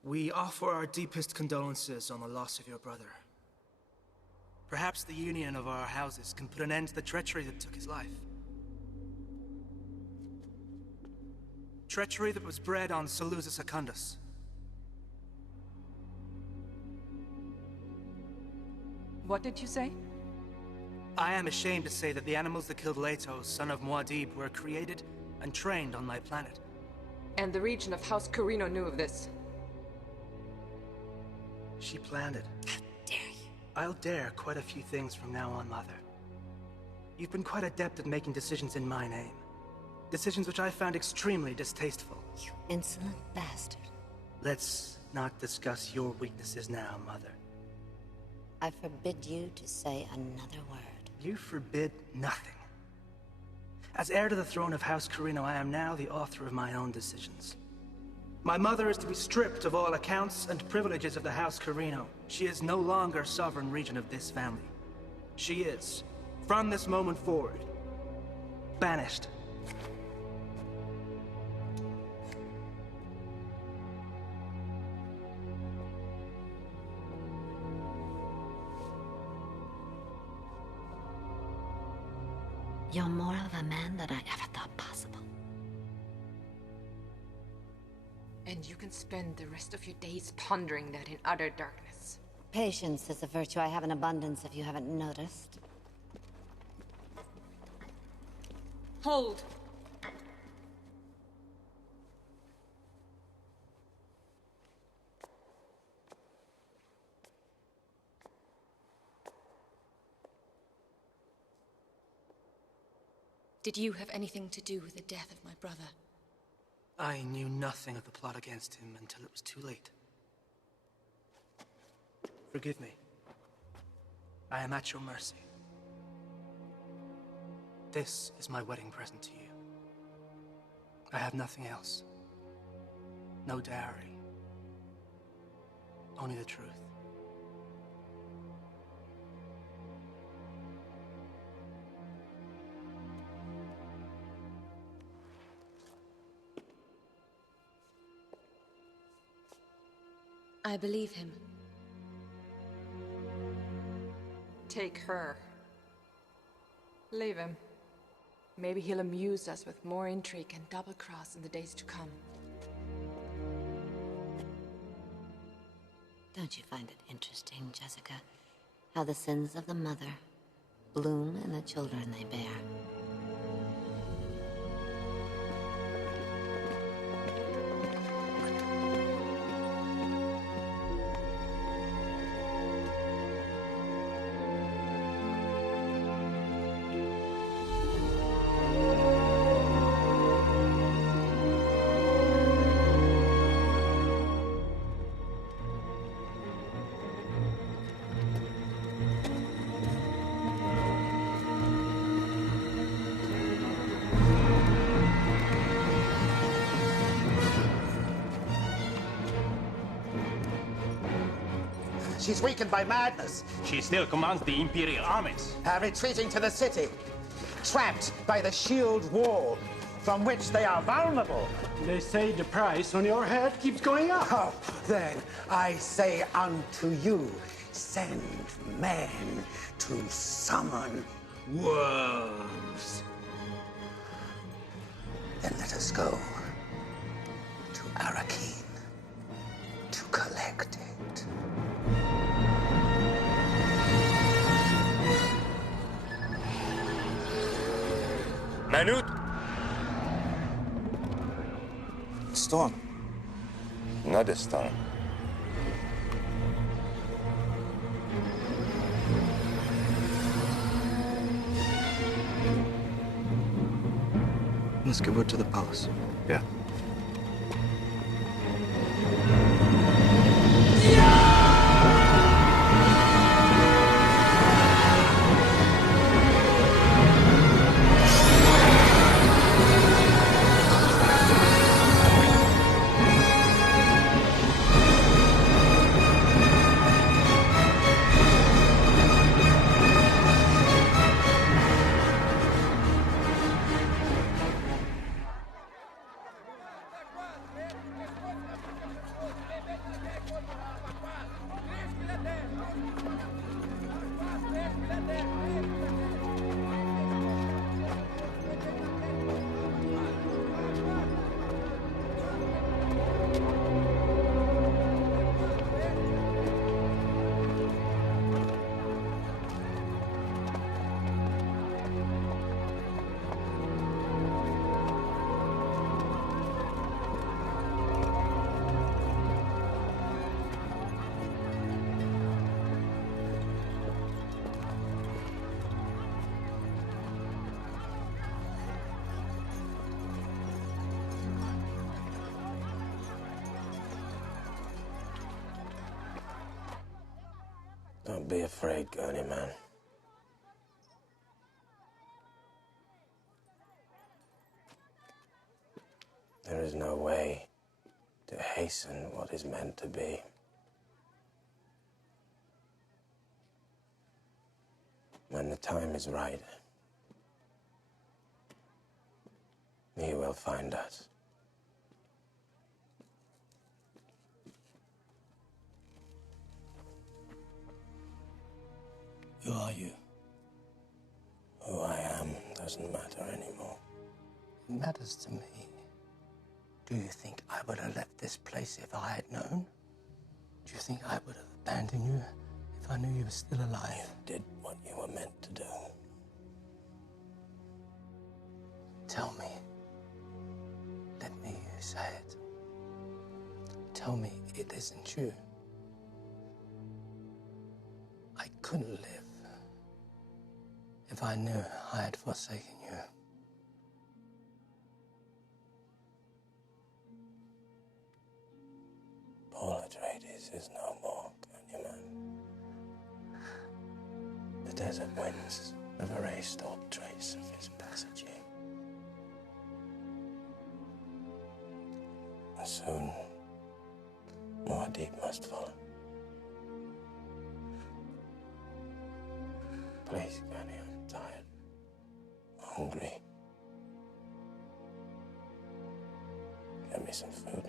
We offer our deepest condolences on the loss of your brother. Perhaps the union of our houses can put an end to the treachery that took his life. Treachery that was bred on Salusa Secundus. What did you say? I am ashamed to say that the animals that killed Leto, son of Muad'Dib, were created and trained on my planet. And the regent of House Corino knew of this? She planned it. How dare you? I'll dare quite a few things from now on, Mother. You've been quite adept at making decisions in my name. Decisions which I found extremely distasteful. You insolent bastard. Let's not discuss your weaknesses now, Mother. I forbid you to say another word. You forbid nothing. As heir to the throne of House Corino, I am now the author of my own decisions. My mother is to be stripped of all accounts and privileges of the House Corino. She is no longer sovereign regent of this family. She is, from this moment forward, banished. You're more of a man than I ever thought possible. And you can spend the rest of your days pondering that in utter darkness. Patience is a virtue I have in abundance, if you haven't noticed. Hold! Did you have anything to do with the death of my brother? I knew nothing of the plot against him until it was too late. Forgive me. I am at your mercy. This is my wedding present to you. I have nothing else. No dowry. Only the truth. I believe him. Take her. Leave him. Maybe he'll amuse us with more intrigue and double-cross in the days to come. Don't you find it interesting, Jessica, how the sins of the mother bloom in the children they bear? She's weakened by madness. She still commands the Imperial armies. Retreating to the city. Trapped by the shield wall, from which they are vulnerable. They say the price on your head keeps going up. Oh, then I say unto you, send men to summon wolves. Then let us go to Arakeen to collect it. Manute! Storm. Not this time. Let's get word to the palace. Yeah. Don't be afraid, Gurney man. There is no way to hasten what is meant to be. When the time is right, he will find us. Who are you? Who I am doesn't matter anymore. It matters to me. Do you think I would have left this place if I had known? Do you think I would have abandoned you if I knew you were still alive? You did what you were meant to do. Tell me. Let me hear you say it. Tell me it isn't true. I couldn't live if I knew I had forsaken you. Paul Atreides is no more, Gurneyman. The desert winds have erased all trace of his passage here. And soon, Muad'Dib must follow. Please, Gurney, I'm tired, hungry. Get me some food.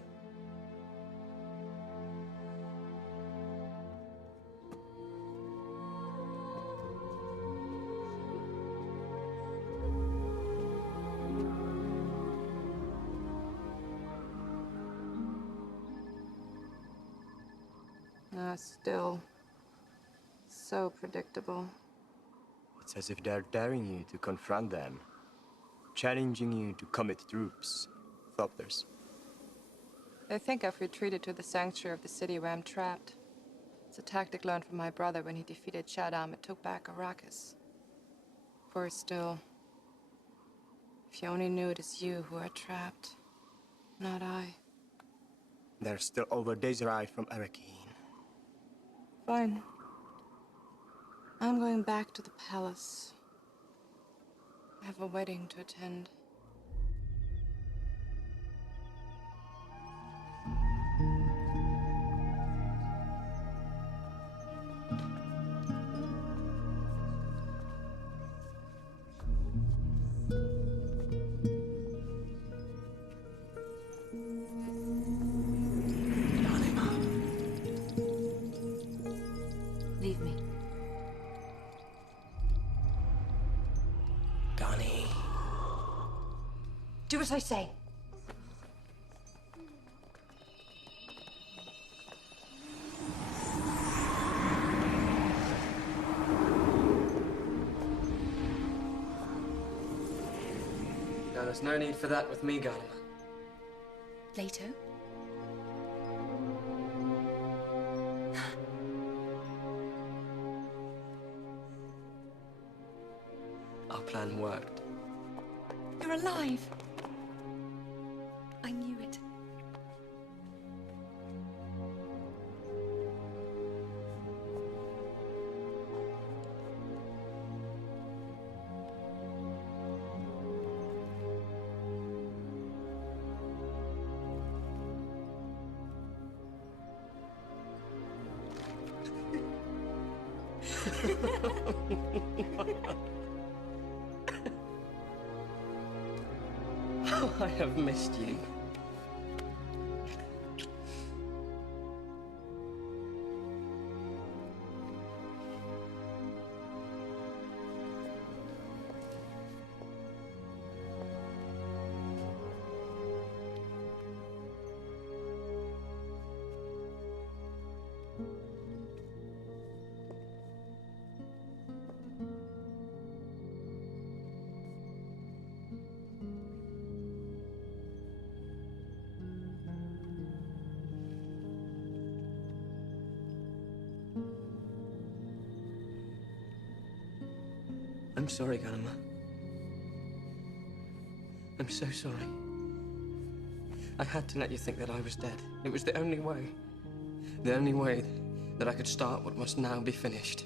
Still so predictable. It's as if they're daring you to confront them, challenging you to commit troops, Thopters. They think I've retreated to the sanctuary of the city where I'm trapped. It's a tactic learned from my brother when he defeated Shaddam and took back Arrakis. Worse still, if you only knew it is you who are trapped, not I. They're still over days' ride from Arrakeen. Fine. I'm going back to the palace. I have a wedding to attend. Leave me. Gurney. Do as I say. No, there's no need for that with me, Garner. Later? Our plan worked. You're alive. I knew it. Oh, I have missed you. I'm sorry, Ganima. I'm so sorry. I had to let you think that I was dead. It was the only way. The only way that I could start what must now be finished.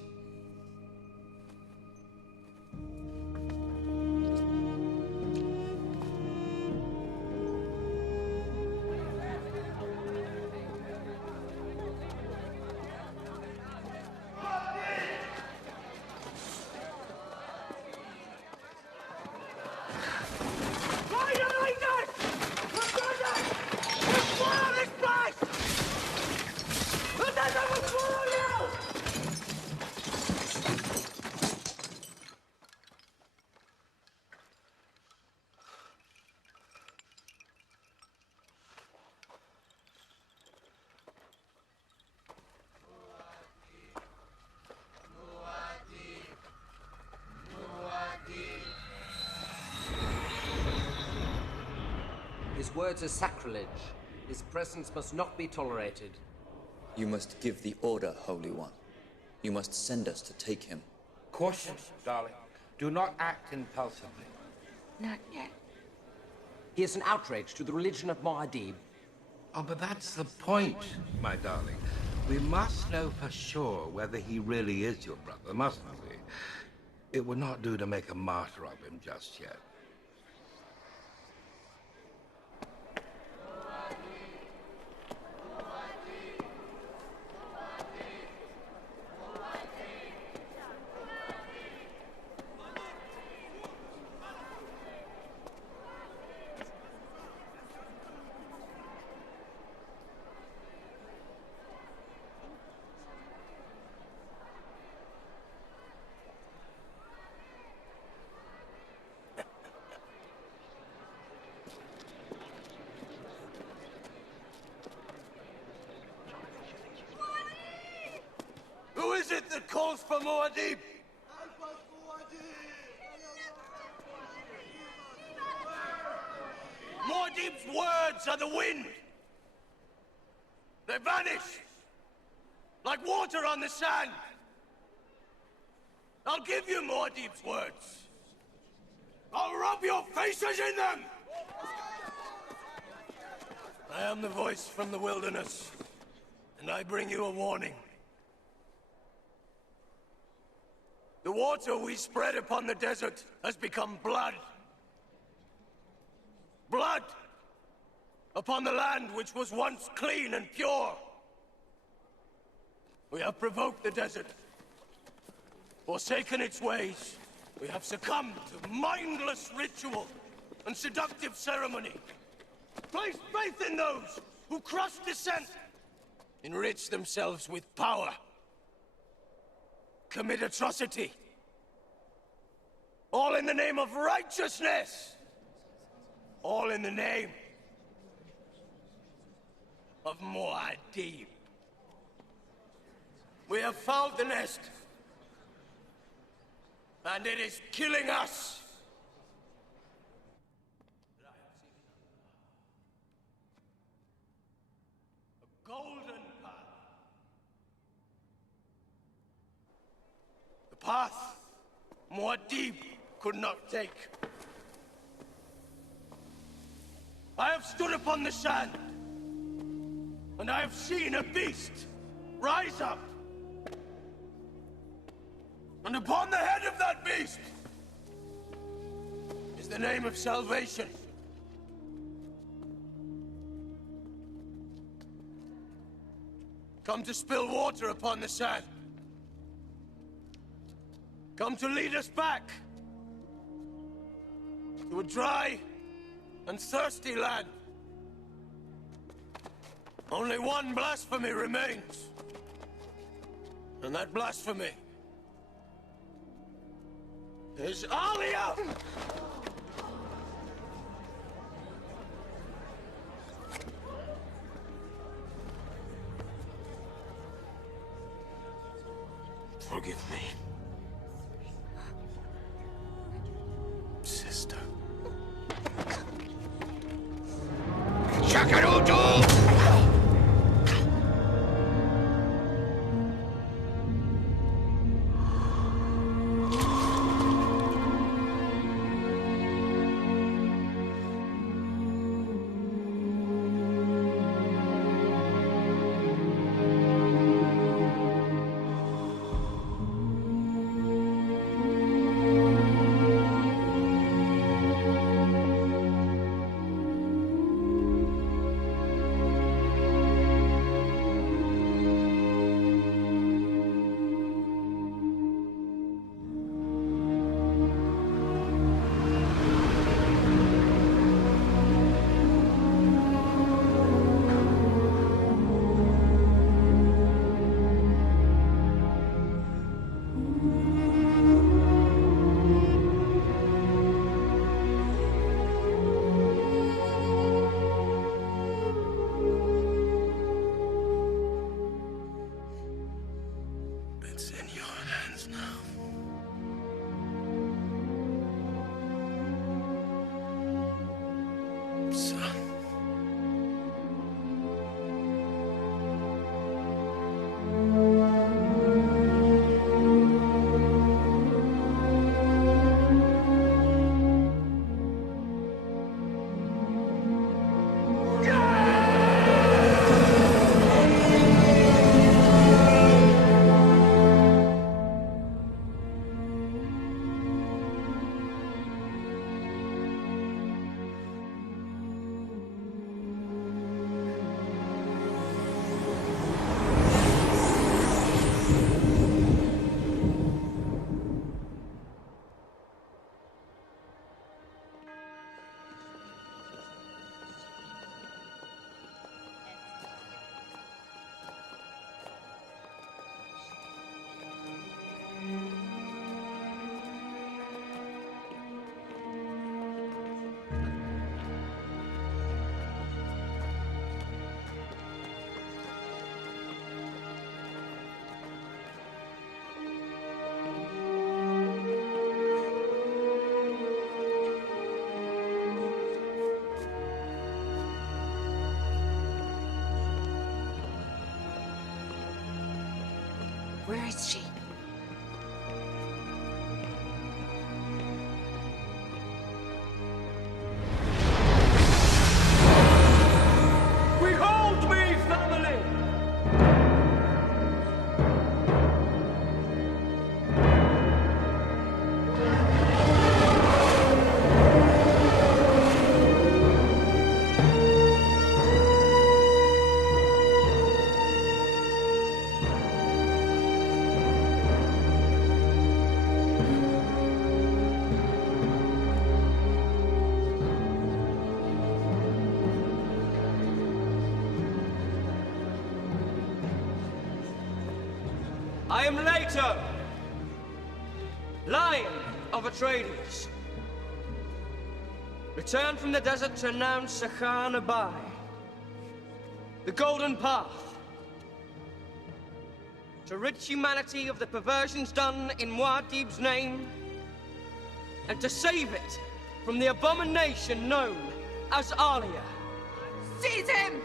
His words are sacrilege. His presence must not be tolerated. You must give the order, Holy One. You must send us to take him. Caution, darling. Do not act impulsively. Not yet. He is an outrage to the religion of Muad'Dib. Oh, but that's the point, my darling. We must know for sure whether he really is your brother, mustn't we? It would not do to make a martyr of him just yet. Who is it that calls for Muad'Dib? Muad'Dib's words are the wind. They vanish like water on the sand. I'll give you Muad'Dib's words. I'll rub your faces in them. I am the voice from the wilderness, and I bring you a warning. The water we spread upon the desert has become blood. Blood upon the land which was once clean and pure. We have provoked the desert, forsaken its ways. We have succumbed to mindless ritual and seductive ceremony. Placed faith in those who crush dissent, enrich themselves with power, commit atrocity. All in the name of righteousness. All in the name of Muad'Dib. We have fouled the nest, and it is killing us. A golden path. The path Muad'Dib could not take. I have stood upon the sand, and I have seen a beast rise up. And upon the head of that beast is the name of salvation. Come to spill water upon the sand. Come to lead us back to a dry and thirsty land. Only one blasphemy remains. And that blasphemy is Alia! Forgive me. Sister. Shakaruto! Where is she? Behold me, family! I am Leto, Lion of Atreides, returned from the desert to announce Sakhan Abai, the Golden Path, to rid humanity of the perversions done in Muad'Dib's name, and to save it from the abomination known as Alia. Seize him!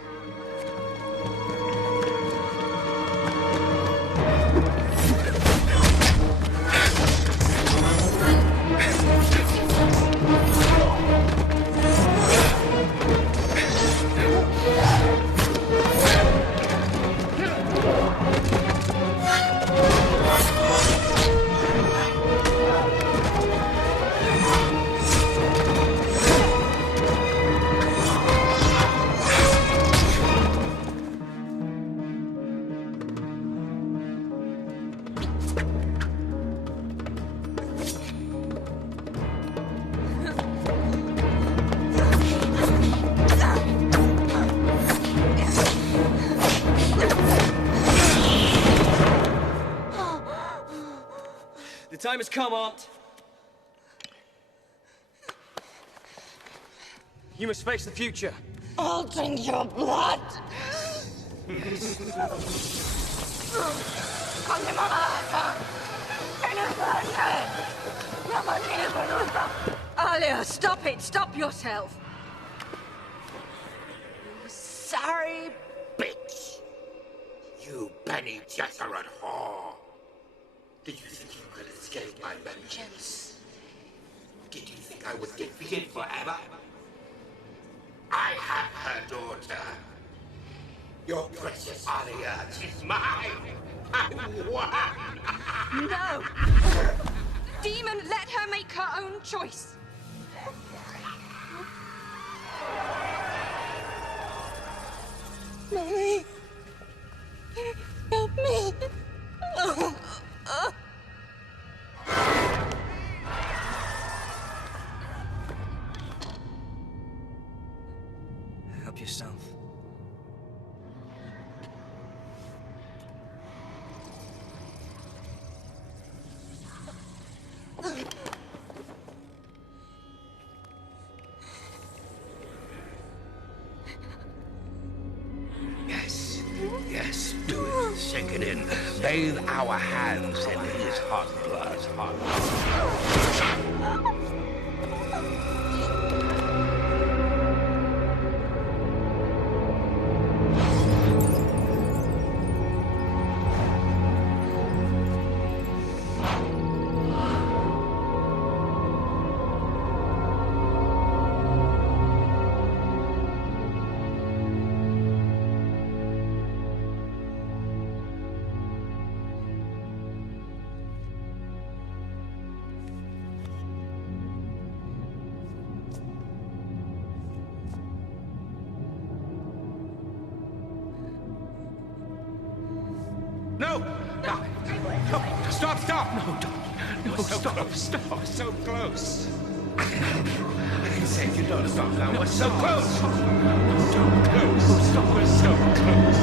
The time has come, Aunt. You must face the future. I'll drink your blood! Alia, stop it! Stop yourself! Sorry, Bitch! You Bene Gesserit whore! Did you think you could escape my vengeance? Did you think I was defeated forever? I have her daughter. Your precious Alia is mine! I won! No! Demon, let her make her own choice! Mommy! Help me! Help yourself. Yes, yes, do it. Sink it in. Bathe our hands in his hot blood. No! No! No! Stop! No, don't! No, stop! We're so close! I can say if you don't stop now. We're so close! Don't close! Stop! We're so close!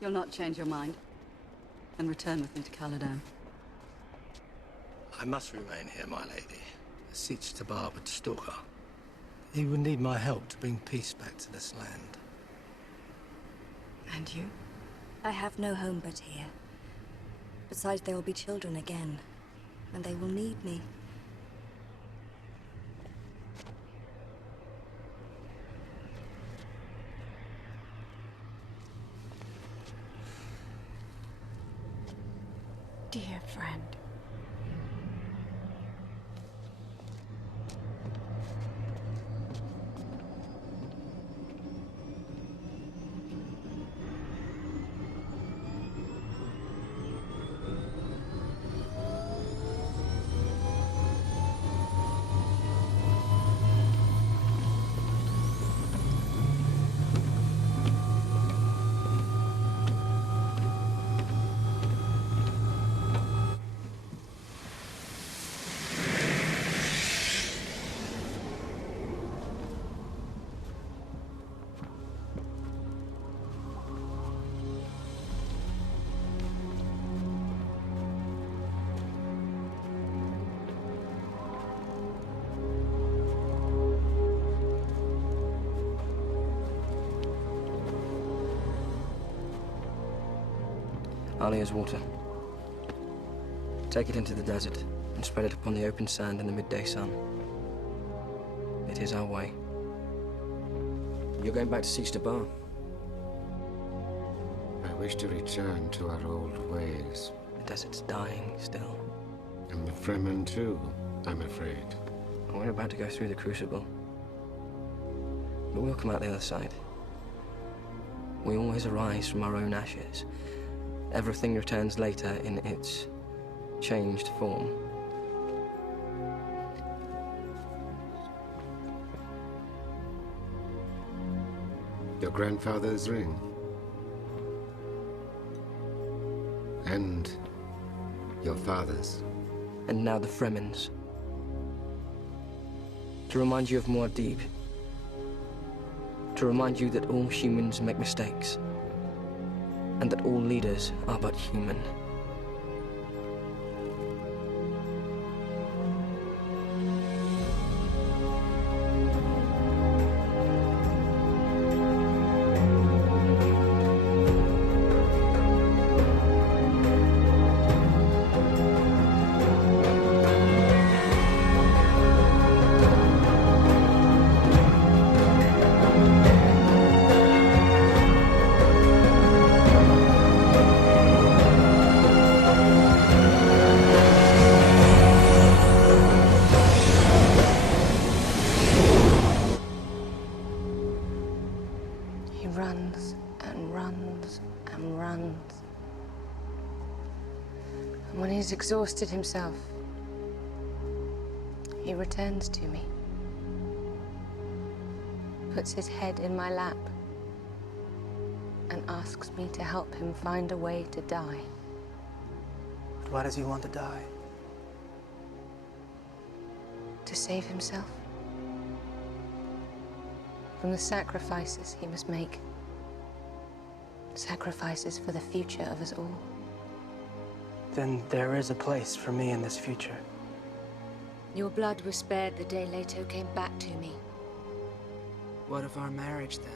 You'll not change your mind and return with me to Caladan. I must remain here, my lady. The siege to Bar would stalk her. He would need my help to bring peace back to this land. And you? I have no home but here. Besides, there will be children again, and they will need me. Dear friend. Alia's water. Take it into the desert and spread it upon the open sand in the midday sun. It is our way. You're going back to Siege to Bar. I wish to return to our old ways. The desert's dying still. And the Fremen too, I'm afraid. We're about to go through the Crucible. But we'll come out the other side. We always arise from our own ashes. Everything returns later in its changed form. Your grandfather's ring. And your father's. And now the Fremen's. To remind you of Muad'Dib. To remind you that all humans make mistakes. And that all leaders are but human. He's exhausted himself. He returns to me, puts his head in my lap, and asks me to help him find a way to die. But why does he want to die? To save himself from the sacrifices he must make. Sacrifices for the future of us all. Then there is a place for me in this future. Your blood was spared the day Leto came back to me. What of our marriage, then?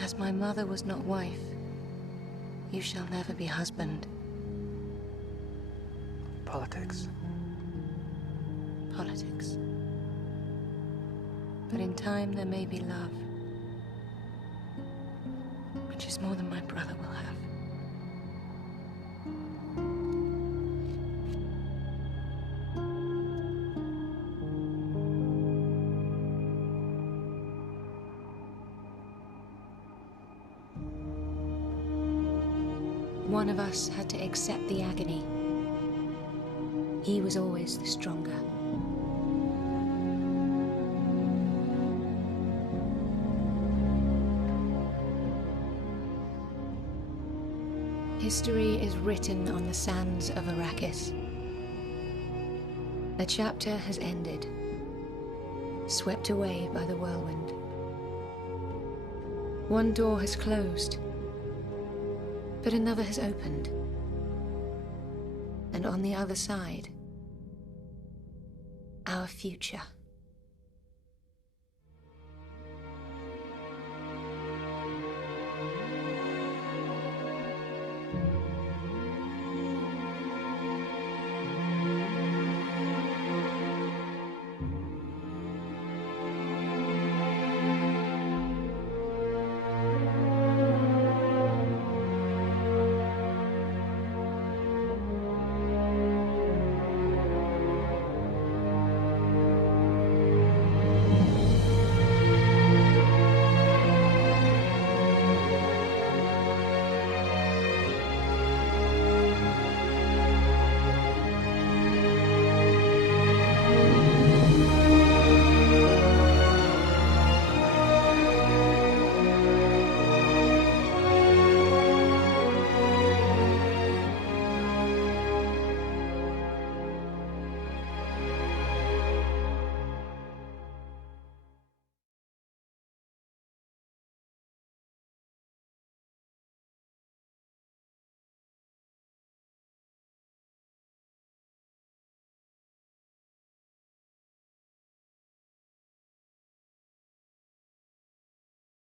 As my mother was not wife, you shall never be husband. Politics. Politics. But in time there may be love. Which is more than my brother will have. One of us had to accept the agony. He was always the stronger. History is written on the sands of Arrakis. The chapter has ended. swept away by the whirlwind. One door has closed, but another has opened. And on the other side, our future.